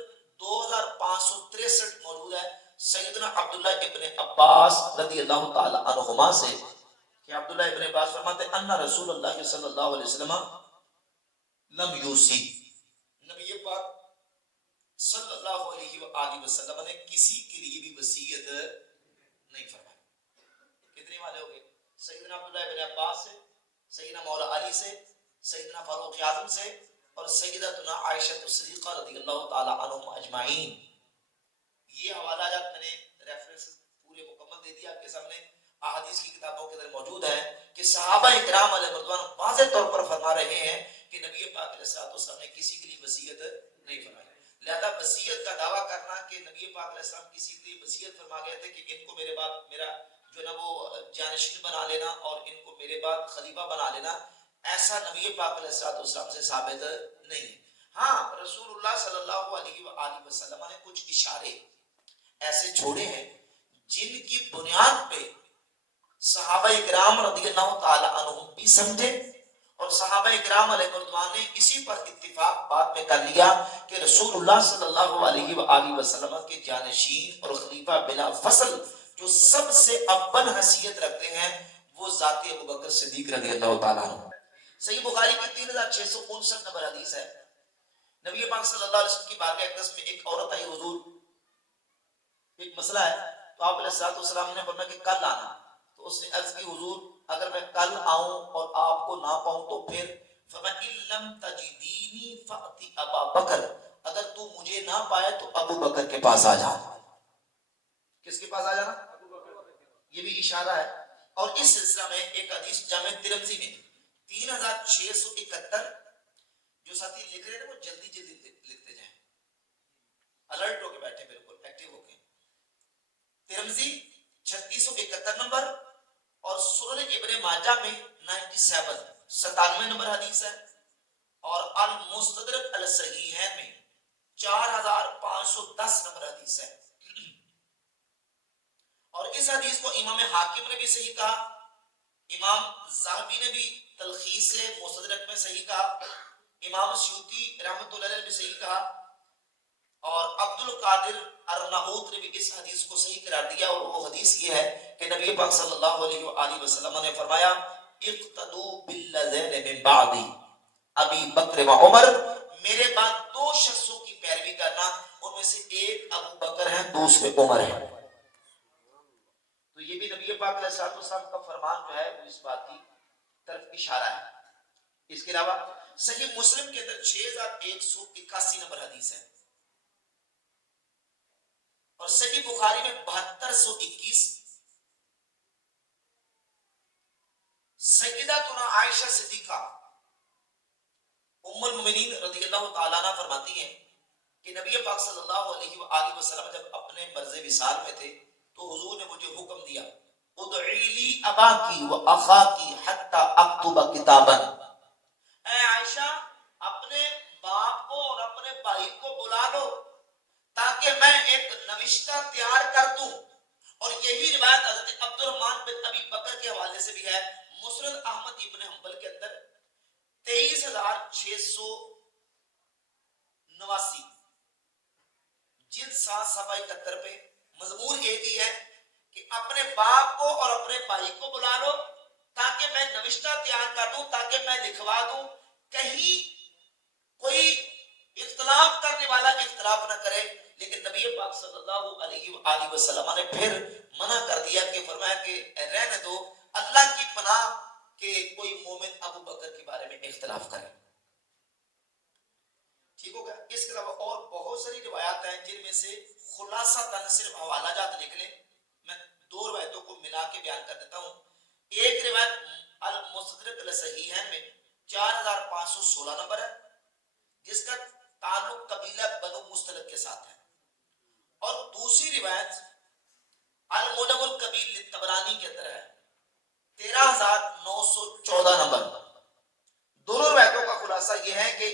2563 موجود ہے، سیدنا عبداللہ ابن عباس رضی اللہ تعالی عنہما سے کہ عبداللہ ابن عباس فرماتے ہیں ان رسول اللہ صلی اللہ علیہ وسلم لم یوسی، نبی پاک صلی اللہ علیہ وآلہ وسلم نے کسی کے لیے بھی وصیت نہیں فرمائی۔ کتنے والے ہو گئے؟ سیدنا عبداللہ ابن عباس سے، سیدنا مولا علی سے، سیدنا فاروق اعظم سے، اور سیدتنا عائشہ صدیقہ رضی اللہ تعالی عنہم اجمعین۔ یہ حوالہ جات میں نے ریفرنس پورے مکمل دے دیا آپ کے سامنے، احادیث کی کتابوں کے اندر موجود ہے کہ صحابہ کرام علیہ رضوان واضح طور پر فرما رہے ہیں کہ نبی پاک علیہ الصلوۃ والسلام نے کسی کے لیے وصیت نہیں فرمائی۔ لہذا وصیت کا دعویٰ کرنا کہ نبی پاک علیہ السلام کسی کے لیے وصیت فرما گئے تھے کہ ان کو میرے بعد میرا جو نا وہ جانشین بنا لینا اور ان کو میرے بعد خلیفہ بنا لینا، ایسا نبی پاک علیہ الصلوۃ والسلام سے ثابت نہیں ہے۔ ہاں رسول اللہ صلی اللہ علیہ وآلہ وسلم نے کچھ اشارے ایسے چھوڑے ہیں جن کی بنیاد پہ صحابہ کرام رضی اللہ تعالی عنہم بھی سمجھے، اور صحابہ کرام علیہ رضوان نے اسی پر اتفاق بعد میں کر لیا کہ رسول اللہ صلی اللہ علیہ وآلہ وسلم کے جانشین اور خلیفہ بلا فصل جو سب سے اول حیثیت رکھتے ہیں وہ ذات ابو بکر صدیق رضی اللہ تعالیٰ عنہ۔ صحیح بخاری کی 3659 نمبر حدیث ہے، نبی پاک صلی اللہ علیہ وسلم کی بارگاہ اقدس میں ایک عورت آئی، حضور ایک مسئلہ ہے، تو آپ علیہ الصلوۃ والسلام نے فرمایا کہ کل آنا، تو اس نے عرض کی حضور اگر میں کل آؤں اور آپ کو نہ پاؤں تو پھر؟ فرمایا ان لم تجدینی فاتی ابا بکر، اگر تو مجھے نہ پائے تو ابو بکر کے پاس آ جا۔ کس کے پاس آ جانا؟ یہ بھی اشارہ ہے۔ اور اس سلسلہ میں ایک حدیث جامع ترمذی میں 3671، جو ساتھی لکھ رہے ہیں وہ جلدی جلدی لکھتے جائیں، الرٹ ہو کے بیٹھے، بالکل ایکٹیو ہو کے۔ ترمذی 3671 نمبر اور سنن ابن ماجہ میں 97 نمبر حدیث ہے، اور المستدرک الصحیحین میں 4510 نمبر حدیث ہے۔ اور اس حدیث کو امام حاکم نے بھی صحیح کہا، امام ذہبی نے بھی تلخیص مستدرک میں صحیح کہا، امام سیوطی رحمۃ اللہ علیہ نے بھی صحیح کہا، اور عبد القادر ارناؤت نے بھی اس حدیث کو صحیح قرار دیا، اور وہ حدیث یہ ہے کہ نبی پاک صلی اللہ علیہ وآلہ وسلم نے فرمایا اقتدوا بالذین من بعدی ابی بکر و عمر، میرے بعد دو شخصوں کی پیروی کرنا، ان میں سے ایک ابو بکر ہے، دوسرے عمر ہے۔ تو یہ بھی نبی پاک علیہ السلام کا فرمان جو ہے وہ اس بات کی طرف اشارہ ہے۔ اس کے علاوہ صحیح مسلم کے اندر 6181 نمبر حدیث ہے، اور صحیح بخاری میں 7221، سیدتنا عائشہ صدیقہ ام المؤمنین رضی اللہ تعالیٰ عنہ فرماتی ہیں کہ نبی پاک صلی اللہ علیہ وآلہ وسلم جب اپنے مرض وصال میں تھے تو حضور نے مجھے حکم دیا ادعی لی اباکی و اخاکی حتی اکتب کتابا، اے عائشہ اپنے باپ کو اور اپنے بھائی کو بلا لو تاکہ میں ایک نوشتہ تیار کر دوں۔ اور یہی روایت حضرت عبد الرحمن بن ابی بکر کے حوالے سے بھی ہے، مسند احمد ابن حنبل کے اندر 23689، جلد 7 صفحہ 71 پہ مضمون ایک ہی ہے کہ اپنے باپ کو اور اپنے بھائی کو بلا لو تاکہ میں نوشتہ تیار کر دوں، تاکہ میں لکھوا دوں، کہیں کوئی اختلاف کرنے والا اختلاف نہ کرے۔ لیکن نبی پاک صلی اللہ علیہ وآلہ وسلم نے پھر منع کر دیا کہ فرمایا کہ رہنے دو، اللہ کی پناہ کہ کوئی مومن ابو بکر کے بارے میں اختلاف کرے۔ ٹھیک ہو گیا؟ اس کے علاوہ اور بہت ساری روایات ہیں جن میں سے خلاصہ تن صرف حوالہ جات نکلے، میں دو روایتوں کو ملا کے بیان کر دیتا ہوں۔ ایک روایت المستدرک الصحیحین میں 4516 نمبر ہے، جس کا تعلق قبیلہ بنو مستلق کے ساتھ ہے، اور دوسری روایت المعجم الکبیر للطبرانی کے اندر ہے 13914 نمبر۔ دونوں روایتوں کا خلاصہ یہ ہے کہ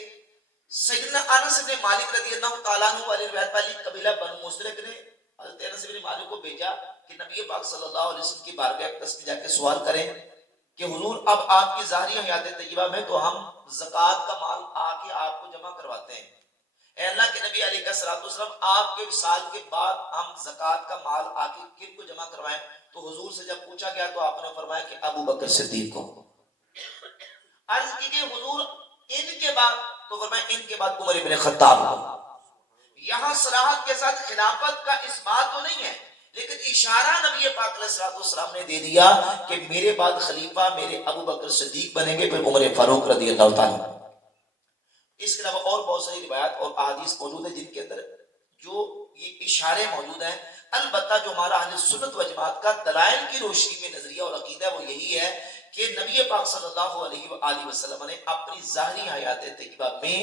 سیدنا انس بن مالک رضی اللہ تعالیٰ عنہ والی روایت والی قبیلہ بنو مستلق نے حضرت انس بن مالک کو بھیجا کہ نبی پاک صلی اللہ علیہ وسلم کی بارگاہ اقدس میں جا کے سوال کریں کہ حضور اب آپ کی ظاہری حیات طیبہ میں تو ہم زکوٰۃ کا مال آ کے آپ کو جمع کرواتے ہیں، اے اللہ کے نبی علیہ الصلوۃ والسلام آپ کے وصال کے بعد ہم زکوٰۃ کا مال آ کے کن کو جمع کروائیں؟ تو حضور سے جب پوچھا گیا تو آپ نے فرمایا کہ ابو بکر صدیق کو۔ عرض کی کہ حضور ان کے بعد؟ تو فرمایا ان کے بعد عمر بن خطاب کو۔ یہاں صراحت کے ساتھ خلافت کا اس بات تو نہیں ہے، لیکن اشارہ نبی پاک علیہ الصلوۃ والسلام نے دے دیا کہ میرے بعد خلیفہ میرے ابو بکر صدیق بنیں گے، پھر عمر فاروق رضی اللہ تعالیٰ۔ اس کے علاوہ اور بہت ساری روایات اور احادیث موجود ہیں جن کے اندر جو یہ اشارے موجود ہیں۔ البتہ جو ہمارا اہل سنت و جماعت کا دلائل کی روشنی میں نظریہ اور عقیدہ ہے وہ یہی ہے کہ نبی پاک صلی اللہ علیہ وآلہ وسلم نے اپنی ظاہری حیات طیبہ میں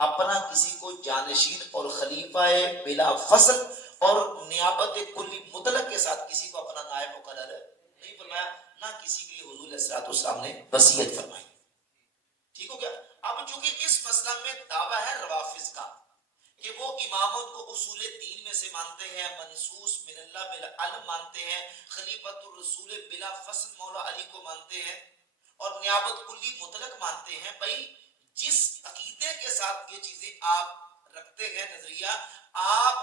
اپنا کسی کو جانشین اور خلیفہ بلا فصل اور نیابت کلی مطلق کے ساتھ کسی کو اپنا نائب مقرر نہیں فرمایا، نہ کسی کے لیے حضور علیہ الصلوۃ والسلام نے وصیت فرمائی۔ ٹھیک ہو گیا؟ اب چونکہ اس مسئلہ میں دعویٰ ہے روافض کا کہ وہ امامت کو اصول دین میں سے مانتے ہیں، منصوص من اللہ بالعلم مانتے ہیں، خلیفۃ الرسول بلا فصل مولا علی کو مانتے ہیں، اور نیابت کلی مطلق مانتے ہیں۔ بھائی جس عقیدے کے ساتھ یہ چیزیں آپ رکھتے ہیں نظریہ، آپ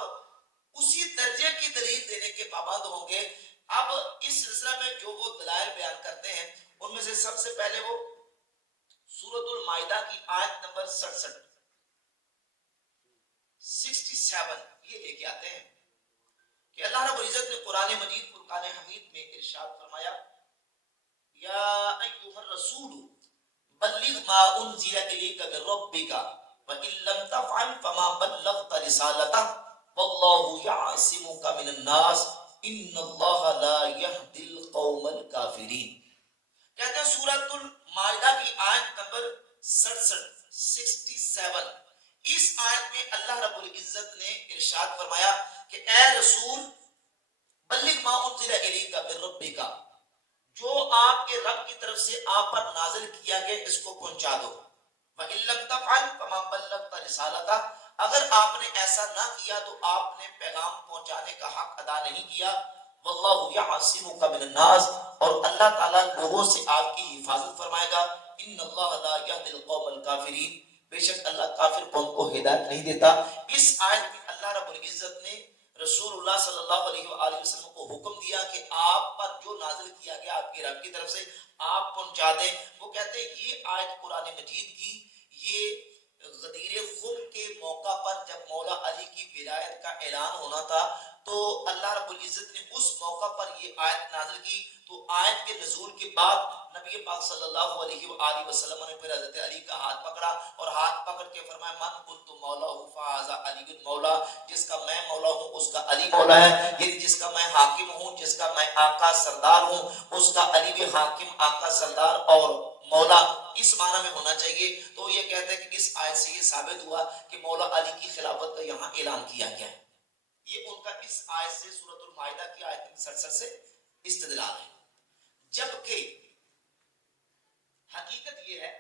اسی درجے کی دلیل دینے کے پابند ہوں گے۔ اب اس سلسلہ میں جو وہ دلائل بیان کرتے ہیں ان میں سے سب سے پہلے وہ سورۃ المائدہ کی آیت نمبر 67 یہ لے کے آتے ہیں کہ اللہ رب العزت نے قرآن مجید فرقان حمید میں ارشاد فرمایا یا ایھا الرسول بلغ ما انزل الیک من ربک وان لم تفعل فما بلغت رسالتہ واللہ یعصمک من الناس ان اللہ لا یہدی القوم الکافرین۔ کہتے ہیں سورۃ المائدہ کی آیت نمبر 67، اس آیت میں اللہ رب العزت نے ارشاد فرمایا کہ اے رسول بلغ ما انزل الیک من ربک، جو آپ کے رب کی طرف سے آپ پر نازل کیا گیا اس کو پہنچا دو۔ وَإِن لَّمْ تَفْعَلْ فَمَا بَلَّغْتَ رِسَالَتَهُ، اگر آپ نے ایسا نہ کیا تو آپ نے پیغام پہنچانے کا حق ادا نہیں کیا۔ وَاللَّهُ يَعْصِمُكَ مِنَ النَّاسِ، اور اللہ تعالیٰ لوگوں سے آپ کی حفاظت فرمائے گا۔ إِنَّ اللَّهَ لَا يَهْدِي الْقَوْمَ الْكَافِرِينَ، بے شک اللہ کافر قوم کو ہدایت نہیں دیتا۔ اس آیت میں اللہ رب العزت نے رسول اللہ صلی اللہ علیہ وآلہ وسلم کو حکم دیا کہ آپ پر جو نازل کیا گیا آپ کے رب کی طرف سے آپ پہنچا دیں. وہ کہتے ہیں یہ آیت قرآن مجید کی یہ غدیر خم کے موقع پر جب مولا علی کی ولایت کا اعلان ہونا تھا تو اللہ رب العزت نے اس موقع پر یہ آیت نازل کی. تو آیت کے نزول کے بعد نبی پاک صلی اللہ علیہ وآلہ وسلم نے پھر حضرت علی کا ہاتھ پکڑا اور ہاتھ پکڑ کے فرمایا من کنت مولا فہذا علی مولا, جس کا میں مولا ہوں اس کا علی مولا ہے. یعنی جس کا میں حاکم ہوں, جس کا میں آقا سردار ہوں, اس کا علی بھی حاکم آقا سردار اور مولا اس معنی میں ہونا چاہیے. تو یہ کہتے ہیں کہ اس آیت سے یہ ثابت ہوا کہ مولا علی کی خلافت کا یہاں اعلان کیا گیا ہے. یہ ان کا اس آیت سے سورۃ المائدہ کی آیت 67 سے استدلال ہے. جبکہ حقیقت یہ ہے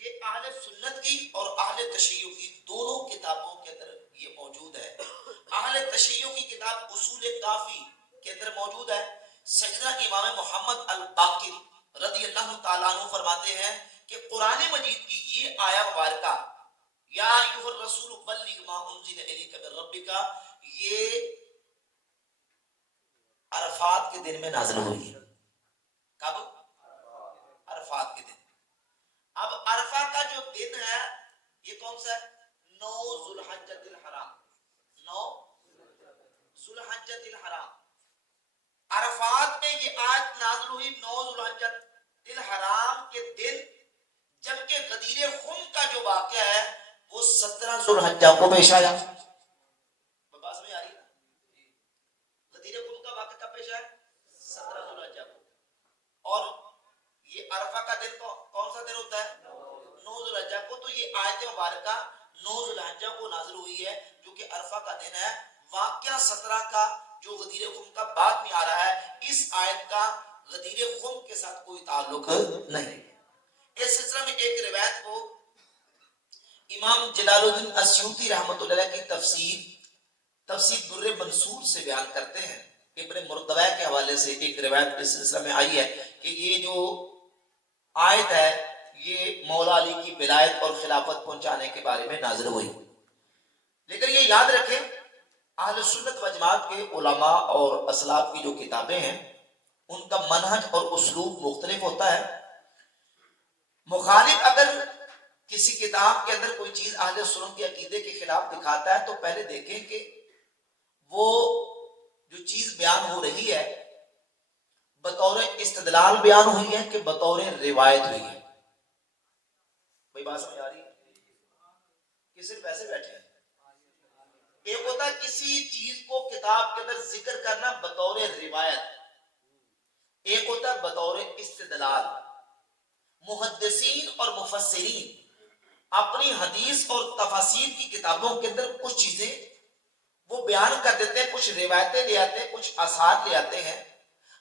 کہ اہل سنت کی اور اہل تشیع کی دونوں کتابوں کے اندر یہ موجود ہے. اہل تشیع کی کتاب اصول کافی کے اندر موجود ہے. سیدنا امام محمد الباقر رضی اللہ تعالیٰ عنہ فرماتے ہیں کہ قرآن مجید کی یہ آیہ مبارکہ یا ایھا الرسول بلغ ما انزل الیک من ربک, یہ عرفات کے دن میں نازل ہوئی ہے. کب؟ عرفات کے دن. اب عرفہ کا جو دن ہے یہ کون سا ہے؟ 9 ذو الحجۃ الحرام. 9 ذو الحجۃ الحرام. عرفات میں یہ آیت نازل ہوئی 9 ذو الحجۃ الحرام کے دن, جبکہ غدیر خم کا جو واقعہ ہے وہ 17 ذو الحجہ کو پیش آیا. بات سمجھ آ رہی ہے؟ غدیر خم کا واقعہ کب پیش آیا؟ 17 ذو الحجہ کو. اور یہ عرفہ کا دن کون سا دن ہوتا ہے؟ 9 ذو الحجہ کو. تو یہ آیت مبارکہ 9 ذو الحجہ کو نازل ہوئی ہے جو کہ عرفہ کا دن ہے. واقعہ 17 کا جو غدیر خم کا بعد میں آ رہا ہے, اس آیت کا غدیر خم کے ساتھ کوئی تعلق نہیں. اس سلسلہ میں ایک روایت کو امام جلال الدین السیوطی رحمۃ اللہ علیہ کی تفسیر در منصور سے بیان کرتے ہیں. ابن مردویہ کے حوالے سے ایک روایت اس سلسلہ میں آئی ہے کہ یہ جو آیت ہے یہ مولا علی کی ولایت اور خلافت پہنچانے کے بارے میں نازل ہوئی. لیکن یہ یاد رکھیں اہل سنت و جماعت کے علماء اور اسلاف کی جو کتابیں ہیں ان کا منہج اور اسلوب مختلف ہوتا ہے. مخالف اگر کسی کتاب کے اندر کوئی چیز اہل سنت کے عقیدے کے خلاف دکھاتا ہے تو پہلے دیکھیں کہ وہ جو چیز بیان ہو رہی ہے بطور استدلال بیان ہوئی ہے کہ بطور روایت ہوئی ہے. بھائی بات سمجھ آ رہی ہے کہ صرف ایسے بیٹھے ہیں؟ ایک ہوتا ہے کسی چیز کو کتاب کے اندر ذکر کرنا بطور روایت, ایک ہوتا ہے بطور استدلال. محدثین اور مفسرین اپنی حدیث اور تفاسیر کی کتابوں کے اندر کچھ چیزیں وہ بیان کر دیتے ہیں, کچھ روایتیں لے آتے ہیں, کچھ آثار لے آتے ہیں.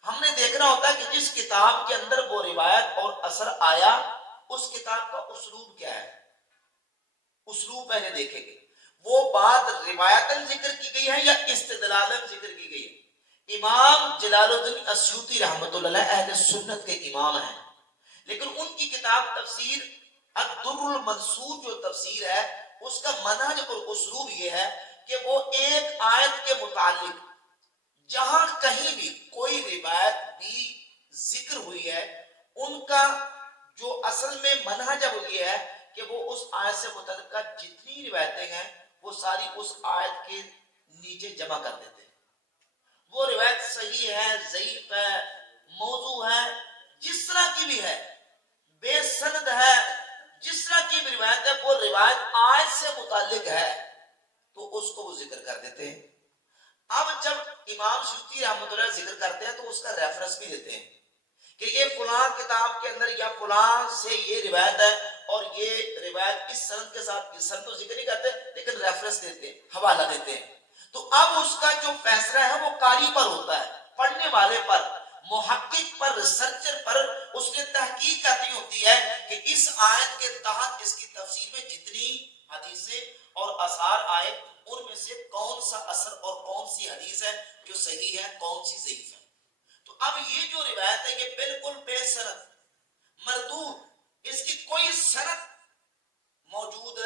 ہم نے دیکھنا ہوتا ہے کہ جس کتاب کے اندر وہ روایت اور اثر آیا اس کتاب کا اسلوب کیا ہے. اسلوب پہلے دیکھیں گے وہ بات روایتاً ذکر کی گئی ہے یا استدلالاً ذکر کی گئی ہے. امام جلال الدین السیوطی رحمۃ اللہ علیہ اہل سنت کے امام ہیں, لیکن ان کی کتاب تفسیر الدر المنصور جو تفسیر ہے اس کا منہج اور اسلوب یہ ہے کہ وہ ایک آیت کے متعلق جہاں کہیں بھی کوئی روایت بھی ذکر ہوئی ہے ان کا جو اصل میں منہج وہ یہ ہے کہ وہ اس آیت سے متعلقہ جتنی روایتیں ہیں وہ ساری اس آیت کے نیچے جمع کر دیتے ہیں. وہ روایت صحیح ہے, ضعیف ہے, موضوع ہے, جس طرح کی بھی ہے, بے سند ہے, جس طرح کی بھی روایت ہے, وہ روایت آیت سے متعلق ہے تو اس کو وہ ذکر کر دیتے ہیں. اب جب امام سیوطی رحمۃ اللہ ذکر کرتے ہیں تو اس کا ریفرنس بھی دیتے ہیں کہ یہ فلاں کتاب کے اندر یا فلاں سے یہ روایت ہے اور یہ روایت اس سند کے ساتھ, اس سند تو ذکر نہیں کرتے لیکن ریفرنس دیتے ہیں, حوالہ دیتے ہیں. تو اب اس کا جو فیصلہ ہے وہ قاری پر ہوتا ہے, پڑھنے والے پر, محقق پر, ریسرچر پر. اس نے تحقیق کرنی ہوتی ہے کہ اس آیت کے تحت اس کی تفسیر میں جتنی حدیثیں اور آثار آئے ان میں سے کون سا اثر اور کون سی حدیث ہے جو صحیح ہے, کون سی ضعیف ہے. تو اب یہ جو روایت ہے یہ بالکل بے سند, مردود, اس کی کوئی سند موجود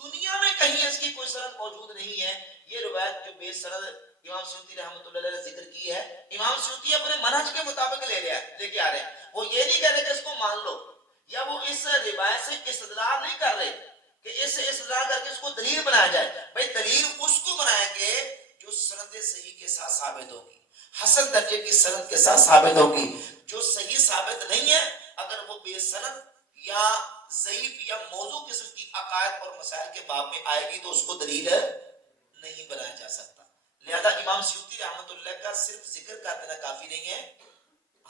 دنیا میں کہیں اس کی کوئی سند موجود نہیں ہے. یہ روایت جو بے سند امام سیوطی رحمۃ اللہ علیہ نے ذکر کی ہے، امام سیوطی اپنے منہج کے مطابق لے کے آ رہے ہیں. وہ یہ نہیں کہہ رہے کہ اس کو مان لو، یا وہ اس روایت سے استدلال نہیں کر رہے کہ اس سے استدلال کر کے اس کو دلیل بنایا جائے. بھائی دلیل اس کو بنائیں گے جو سند صحیح کے ساتھ ثابت ہوگی، حسن درجے کی سند کے ساتھ ثابت ہوگی. جو صحیح ثابت نہیں ہے، اگر وہ بے سند یا ضعیف یا موضوع قسم کی عقائد اور مسائل کے باب میں آئے گی تو اس کو دلیل نہیں بنایا جا سکتا. لہذا امام سیوطی رحمۃ اللہ کا صرف ذکر کر دینا کافی نہیں ہے.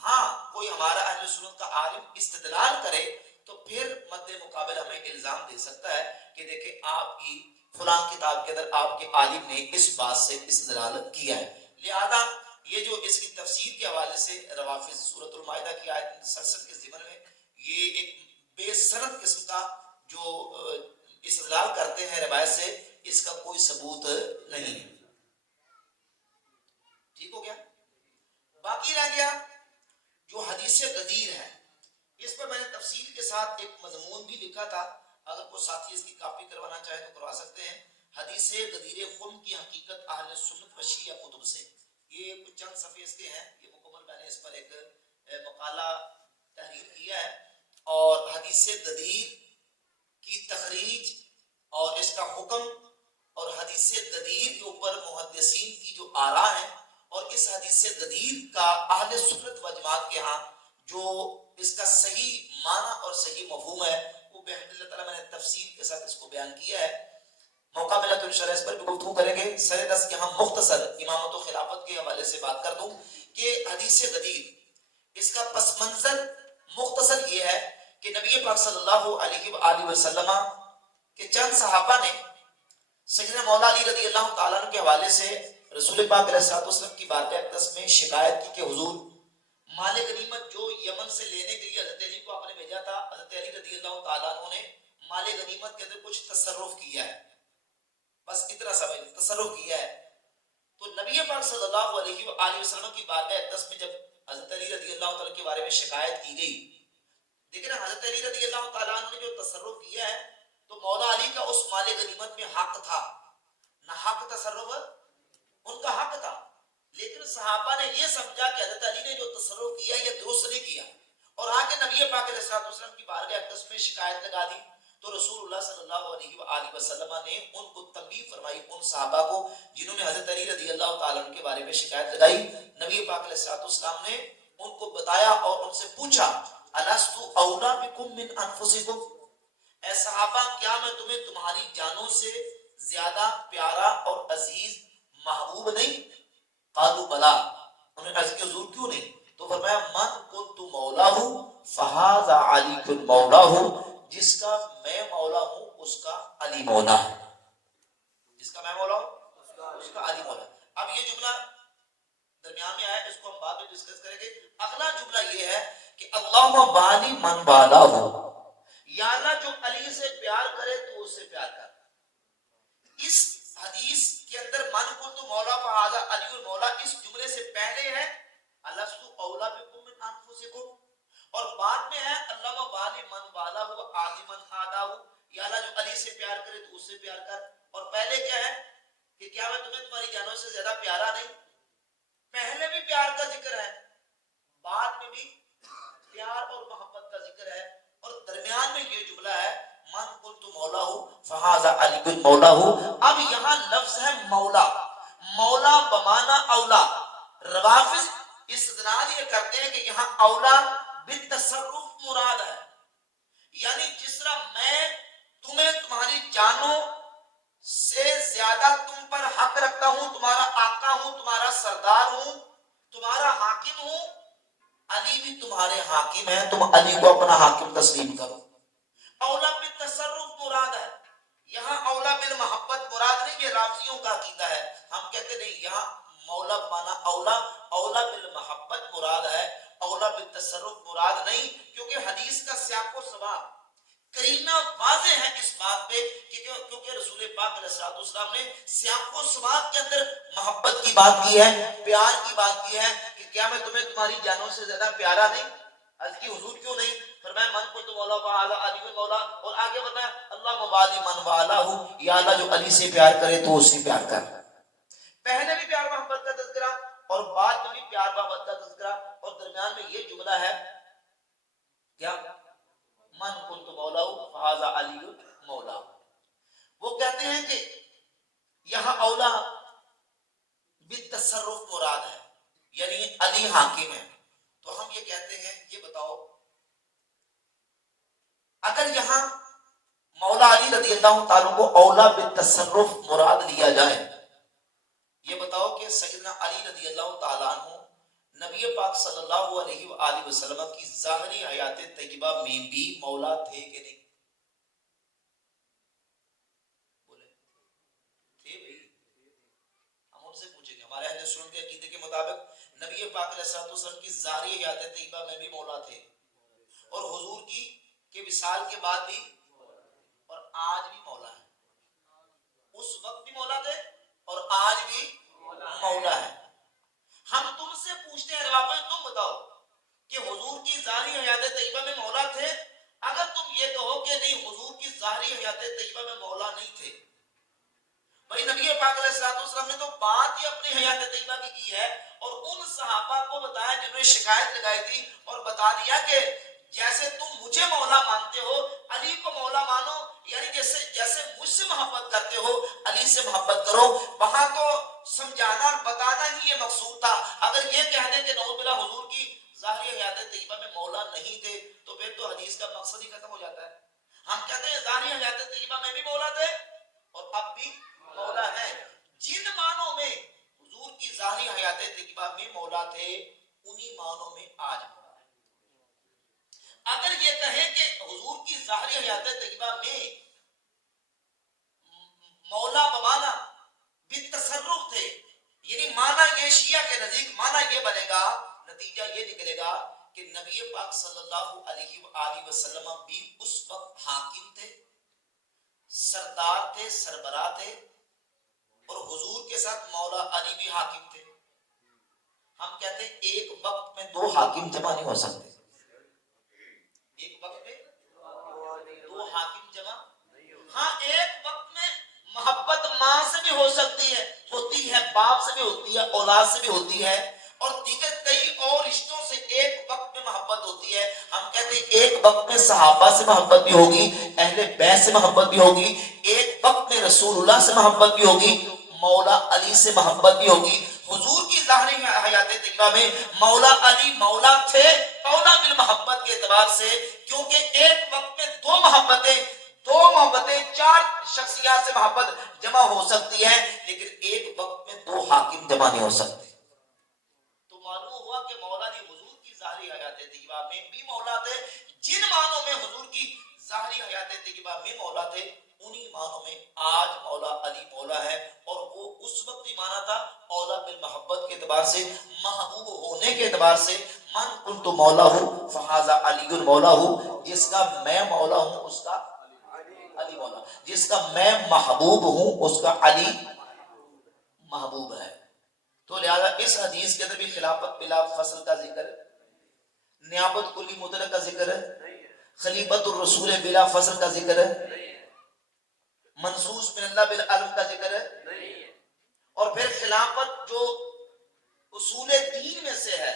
ہاں کوئی ہمارا اہل سنت کا عالم استدلال کرے تو پھر مد مقابل ہمیں الزام دے سکتا ہے کہ دیکھیں آپ کی فلاں کتاب کے اندر آپ کے عالم نے اس بات سے استدلال کیا ہے. لہذا یہ جو اس کی تفسیر کے حوالے سے روافض سورۃ المائدہ کی آیت 67 کے ضمن میں یہ ایک بے سند قسم کا جو استدلال کرتے ہیں روایت سے، اس کا کوئی ثبوت نہیں ہے. ٹھیک ہو گیا. باقی رہ گیا جو حدیث غدیر ہے، اس پر میں نے تفصیل کے ساتھ ایک مضمون بھی لکھا تھا، اگر کوئی ساتھی اس کی کاپی کروانا چاہے تو کروا سکتے ہیں. حدیث غدیر خم کی حقیقت اہل سنت و شیعہ کتب سے، یہ کچھ چند صفحے اس کے ہیں. یہ مکمل میں نے اس پر ایک مقالہ تحریر کیا ہے. اور حدیث غدیر کی تخریج اور اس کا حکم اور حدیث غدیر کے اوپر محدثین کی جو آراء ہیں اور اس حدیث غدیر کا اہل سنت و جماعت کے ہاں جو اس کا صحیح معنی اور صحیح مفہوم ہے، وہ بحمد اللہ تعالیٰ میں نے تفصیل کے ساتھ اس کو بیان کیا ہے. موقع ملا تو انشاءاللہ اس پر بھی گفتگو کریں گے. سر دست یہاں مختصر امامت و خلافت کے حوالے سے بات کر دوں کہ حدیث غدیر اس کا پس منظر مختصر یہ ہے کہ نبی پاک صلی اللہ علیہ وآلہ وسلم کہ چند صحابہ نے سیدنا مولا علی رضی اللہ تعالیٰ عنہ کے حوالے سے رسول پاک علیہ الصلوۃ والسلام کی بارگاہ اقدس میں شکایت کی کہ حضور مال غنیمت جو یمن سے لینے کے لیے حضرت علی کو آپ نے بھیجا تھا، حضرت علی رضی اللہ تعالیٰ عنہ نے مال غنیمت کے اندر کچھ تصرف کیا ہے، بس اتنا سمجھ تصرف کیا ہے. تو نبی پاک صلی اللہ علیہ وآلہ وسلم کی بارگاہ اقدس میں جب حضرت علی رضی اللہ تعالیٰ کے بارے میں شکایت کی گئی، دیکھیں نا حضرت علی رضی اللہ تعالیٰ عنہ نے جو تصرف کیا ہے تو مولا علی کا اس مال غنیمت میں حق تھا، نہ حق تصرف ان کا حق تھا. لیکن صحابہ نے یہ سمجھا کہ حضرت علی نے جو تصرف کیا یہ درست نہیں کیا اور آگے نبی پاک علیہ الصلوۃ والسلام کی بارگاہ اقدس میں شکایت لگا دی. تو رسول اللہ صلی اللہ علیہ وآلہ وسلم نے ان کو تنبیہ فرمائی، ان صحابہ کو جنہوں نے حضرت علی رضی اللہ تعالیٰ عنہ کے بارے میں شکایت لگائی. نبی پاک علیہ الصلوۃ والسلام نے ان کو بتایا اور ان سے پوچھا الست اولا بکم من انفسکم، اے صحابہ کیا میں تمہیں تمہاری جانوں سے زیادہ پیارا اور عزیز محبوب نہیں؟ قالوا بلا، انہوں نے عرض کی حضور کیوں نہیں؟ تو فرمایا من کنت مولاہ فہذا علی مولاہ، جس کا میں مولا ہوں اس کا علی مولا ہے، جس کا میں مولا ہوں اس کا علی مولا ہے. اب یہ جملہ درمیان میں آیا، اس کو ہم بعد میں ڈسکس کریں گے. اگلا جملہ یہ ہے کہ اللہم بالی من بالاہ، یا اللہ جو علی سے پیار کرے تو اس سے پیار کر. اس حدیث کے اندر من کنت مولا فہذا علی المولا اس جملے سے پہلے ہے الست اولا بکم من انفسکم، اور بعد میں ہے اللہم بالی من بالاہ آدی من آداہ، یا اللہ جو علی سے پیار کرے تو اس سے پیار کر. اور پہلے کیا ہے کہ کیا میں تمہیں تمہاری جانوں سے زیادہ پیارا نہیں؟ پہلے بھی پیار کا ذکر ہے، بعد میں بھی پیار اور محبت کا ذکر ہے، اور درمیان میں یہ جملہ ہے من قلت مولا فہذا علی مولا. اب یہاں لفظ ہے مولا، مولا بمانا اولا. روافض استدلال یہ کرتے ہیں کہ یہاں اولا بالتصرف مراد ہے، یعنی جس طرح میں تمہیں تمہاری جانوں سے زیادہ تم پر حق رکھتا ہوں، تمہارا آقا ہوں، تمہارا سردار ہوں، تمہارا حاکم ہوں، علی بھی تمہارے حاکم ہیں، تم علی کو اپنا حاکم تسلیم کرو. اولا بالتصرف مراد ہے، یہاں اولا بالمحبت مراد نہیں. یہ رافضیوں کا عقیدہ ہے، ہم کہتے نہیں، یہاں مولا مانا اولا، اولا بالمحبت مراد ہے، اولا بالتصرف مراد نہیں. کیونکہ حدیث کا سیاق و سباق کرینہ واضح ہے اس بات پہ کہ کیونکہ رسول پاک علیہ الصلوۃ والسلام نے سیاق و سباق کے اندر محبت کی بات کی ہے، پیار کی بات کی ہے کہ کیا میں تمہیں تمہاری جانوں سے زیادہ پیارا نہیں؟ عرض کی حضور کیوں نہیں؟ فرمایا من کنت مولا فہذا علی مولا، اور آگے فرمایا اللہ مبالی من والہ، یا اللہ جو علی سے پیار کرے تو اس سے پیار کر۔ پہلے بھی پیار محبت کا تذکرہ اور بعد میں بھی پیار محبت کا تذکرہ، اور درمیان میں یہ جملہ ہے کیا؟ من کنت مولا فہذا علی مولا۔ وہ کہتے ہیں کہ یہاں اولا بالتصرف مراد ہے، یعنی علی حاکم ہے۔ تو ہم یہ کہتے ہیں، یہ بتاؤ اگر یہاں مولا علی رضی اللہ تعالیٰ کو اولا بالتصرف مراد لیا جائے، یہ بتاؤ کہ سیدنا علی رضی اللہ تعالیٰ عنہ نبی پاک صلی اللہ علیہ وآلہ وسلم کی ظاہری حیات طیبہ میں بھی مولا تھے کہ نہیں؟ بولے تھے بھائی؟ ہم ان سے پوچھیں گے، ہمارے اہل سنت کے عقیدے کے مطابق نبی پاک علیہ الصلوۃ والسلام کی ظاہری حیات طیبہ میں بھی مولا تھے، اور حضور کی کہ وصال کے بعد بھی اور آج بھی مولا ہے۔ اس وقت بھی مولا تھے اور آج بھی مولا ہے۔ ہم تم سے پوچھتے ہیں روابط، تم بتاؤ کہ حضور کی ظاہری حیات طیبہ میں مولا تھے؟ اگر تم یہ کہو کہ نہیں حضور کی ظاہری حیات طیبہ میں مولا نہیں تھے، بھائی نبی پاک علیہ الصلوۃ والسلام نے تو بات ہی اپنی حیات طیبہ کی ہے، اور ان صحابہ کو بتایا جنہوں نے شکایت لگائی تھی، اور بتا دیا کہ جیسے تم مجھے مولا مانتے ہو علی کو مولا مانو، یعنی جیسے مجھ سے محبت کرتے ہو علی سے محبت کرو۔ وہاں تو سمجھانا اور بتانا ہی یہ مقصود تھا۔ اگر یہ کہہ دیں کہ نعوذ باللہ حضور کی ظاہری حیات طیبہ میں مولا نہیں تھے، تو پھر تو حدیث کا مقصد ہی ختم ہو جاتا ہے۔ ہم کہتے ہیں ظاہری حیات طیبہ میں بھی مولا تھے اور اب بھی مولا ہے۔ جن معنوں میں حضور کی ظاہری حیات طیبہ میں مولا تھے، انہی معنوں میں آج مولا ہے۔ اگر یہ کہیں کہ حضور کی ظاہری حیات طیبہ میں مولا بمانا بالتصرف تھے، یعنی مانا یہ شیعہ کے نزدیک مانا یہ بنے گا، نتیجہ یہ نکلے گا کہ نبی پاک صلی اللہ علیہ وآلہ وسلم بھی اس وقت حاکم تھے، سردار تھے، سربراہ تھے، اور حضور کے ساتھ مولا علی بھی حاکم تھے۔ ہم کہتے ہیں ایک وقت میں دو حاکم جمع نہیں ہو سکتے، ایک وقت میں دو حاکم جمع، ہاں ایک وقت میں محبت ماں سے بھی ہو سکتی ہے، ہوتی ہے، باپ سے بھی ہوتی ہے، اولاد سے بھی ہوتی ہے، اور دیگر کئی اور رشتوں سے ایک وقت میں محبت ہوتی ہے۔ ہم کہتے ہیں ایک وقت میں صحابہ سے محبت بھی ہوگی، اہل بیت سے محبت بھی ہوگی، ایک وقت میں رسول اللہ سے محبت بھی ہوگی، مولا علی سے محبت بھی ہوگی۔ حضور کی ظاہری حیات طیبہ میں مولا علی مولا تھے اولا بالمحبت کے اعتبار سے، کیونکہ ایک وقت میں دو محبتیں چار شخصیات سے محبت جمع ہو سکتی ہے، لیکن ایک وقت میں دو حاکم جمع نہیں ہو سکتے۔ تو معلوم ہوا کہ مولا علی حضور کی ظاہری حیات طیبہ میں بھی مولا تھے۔ جن معنوں میں حضور کی ظاہری حیات طیبہ میں مولا تھے، انہی معنوں میں آج مولا علی مولا ہے، اور وہ اس وقت ہی مانا تھا اولا بالمحبت کے اعتبار سے، محبوب ہونے کے اعتبار سے۔ من کنت مولا ہوں فہذا علی مولا ہوں، جس کا میں مولا ہوں اس کا علی مولا، جس کا میں محبوب ہوں اس کا علی محبوب ہے۔ تو لہذا اس حدیث کے اندر بھی خلافت بلا فصل کا ذکر ہے، نیابت کلی مطلق کا ذکر ہے، خلیفت الرسول بلا فصل کا ذکر ہے، منصوص من اللہ بالعلم کا ذکر ہے، اور پھر خلافت جو اصول دین میں سے ہے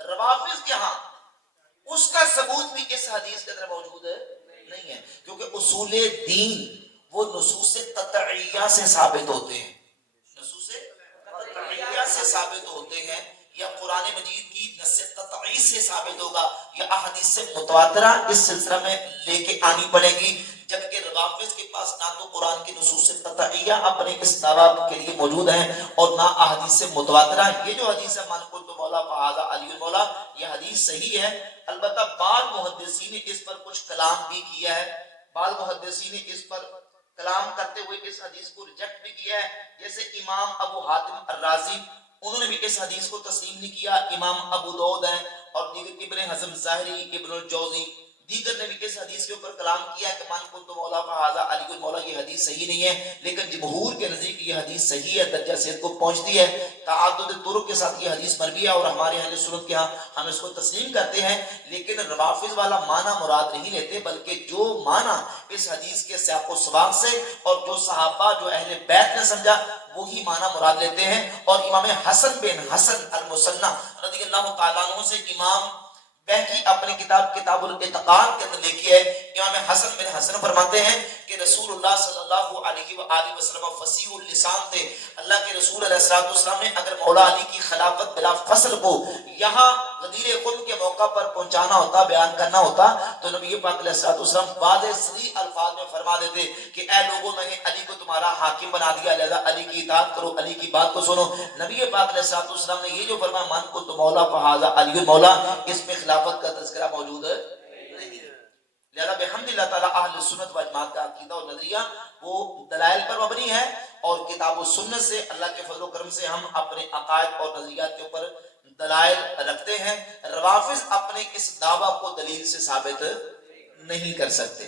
روافض کے ہاں، اس کا ثبوت بھی اس حدیث کے اندر موجود ہے نہیں ہے، کیونکہ اصول دین وہ نصوص قطعیہ سے ثابت ہوتے ہیں، نصوص قطعیہ سے ثابت ہوتے ہیں، یا قرآن مجید کی نص قطعی سے ثابت ہوگا، یا احادیث سے متواترہ اس سلسلہ میں لے کے آنی پڑے گی، جبکہ روافض کے پاس نہ تو قرآن کی نصوص قطعیہ اپنے اس دعویٰ کے لیے موجود ہیں، اور نہ احادیث متواترہ۔ یہ جو حدیث ہے من کنت مولا فہذا علی مولا، یہ حدیث صحیح ہے، البتہ بعض محدثین نے اس پر کچھ کلام بھی کیا ہے، بعض محدثین نے اس پر کلام کرتے ہوئے اس حدیث کو ریجیکٹ بھی کیا ہے، جیسے امام ابو حاتم الرازی، انہوں نے بھی اس حدیث کو تسلیم نہیں کیا، امام ابو داؤد ہیں، اور دیگر ابن حزم ظاہری، ابن الجوزی، دیگر نے بھی اس حدیث کے اوپر کلام کیا کہ من کنت مولا فہذا علی المولا، یہ حدیث صحیح نہیں ہے، لیکن جمہور کے نزدیک یہ حدیث صحیح ہے، درجہ صحت کو پہنچتی ہے، تعدد طرق کے ساتھ یہ حدیث مروی ہے، اور ہمارے اہل سنت کے ہاں ہم اس کو تسلیم کرتے ہیں، لیکن روافض والا معنی مراد نہیں لیتے، بلکہ جو معنی اس حدیث کے سیاق و سباق سے اور جو صحابہ جو اہل بیت نے سمجھا وہی معنی مراد لیتے ہیں۔ اور امام حسن بن حسن المثنی رضی اللہ تعالیٰ عنہ سے امام بہقی اپنی کتاب الاعتقاد کے اندر لکھی ہے، امام حسن بن حسن فرماتے ہیں کہ رسول اللہ صلی اللہ علیہ وآلہ وسلم فصیح اللسان تھے، اللہ کے رسول علیہ السلام نے اگر مولا علی کی خلافت بلا فصل کو یہاں غدیر خم کے موقع پر پہنچانا ہوتا، بیان کرنا ہوتا، تو نبی پاک علیہ السلام واضح صریح الفاظ میں فرما دیتے کہ اے لوگوں، میں نے علی کو تمہارا حاکم بنا دیا، لہذا علی کی اطاعت کرو، علی کی بات کو سنو۔ نبی پاک علیہ السلام نے یہ جو فرمایا من کو تو مولا فہذا علی المولا، اس میں خلافت کا تذکرہ موجود ہے نہیں ہے۔ لہذا بحمد اللہ تعالیٰ اہل سنت و جماعت کا عقیدہ اور نظریہ وہ دلائل پر مبنی ہے، اور کتاب و سنت سے اللہ کے فضل و کرم سے ہم اپنے عقائد اور نظریات کے اوپر دلائل رکھتے ہیں۔ روافض اپنے اس دعویٰ کو دلیل سے ثابت نہیں کر سکتے۔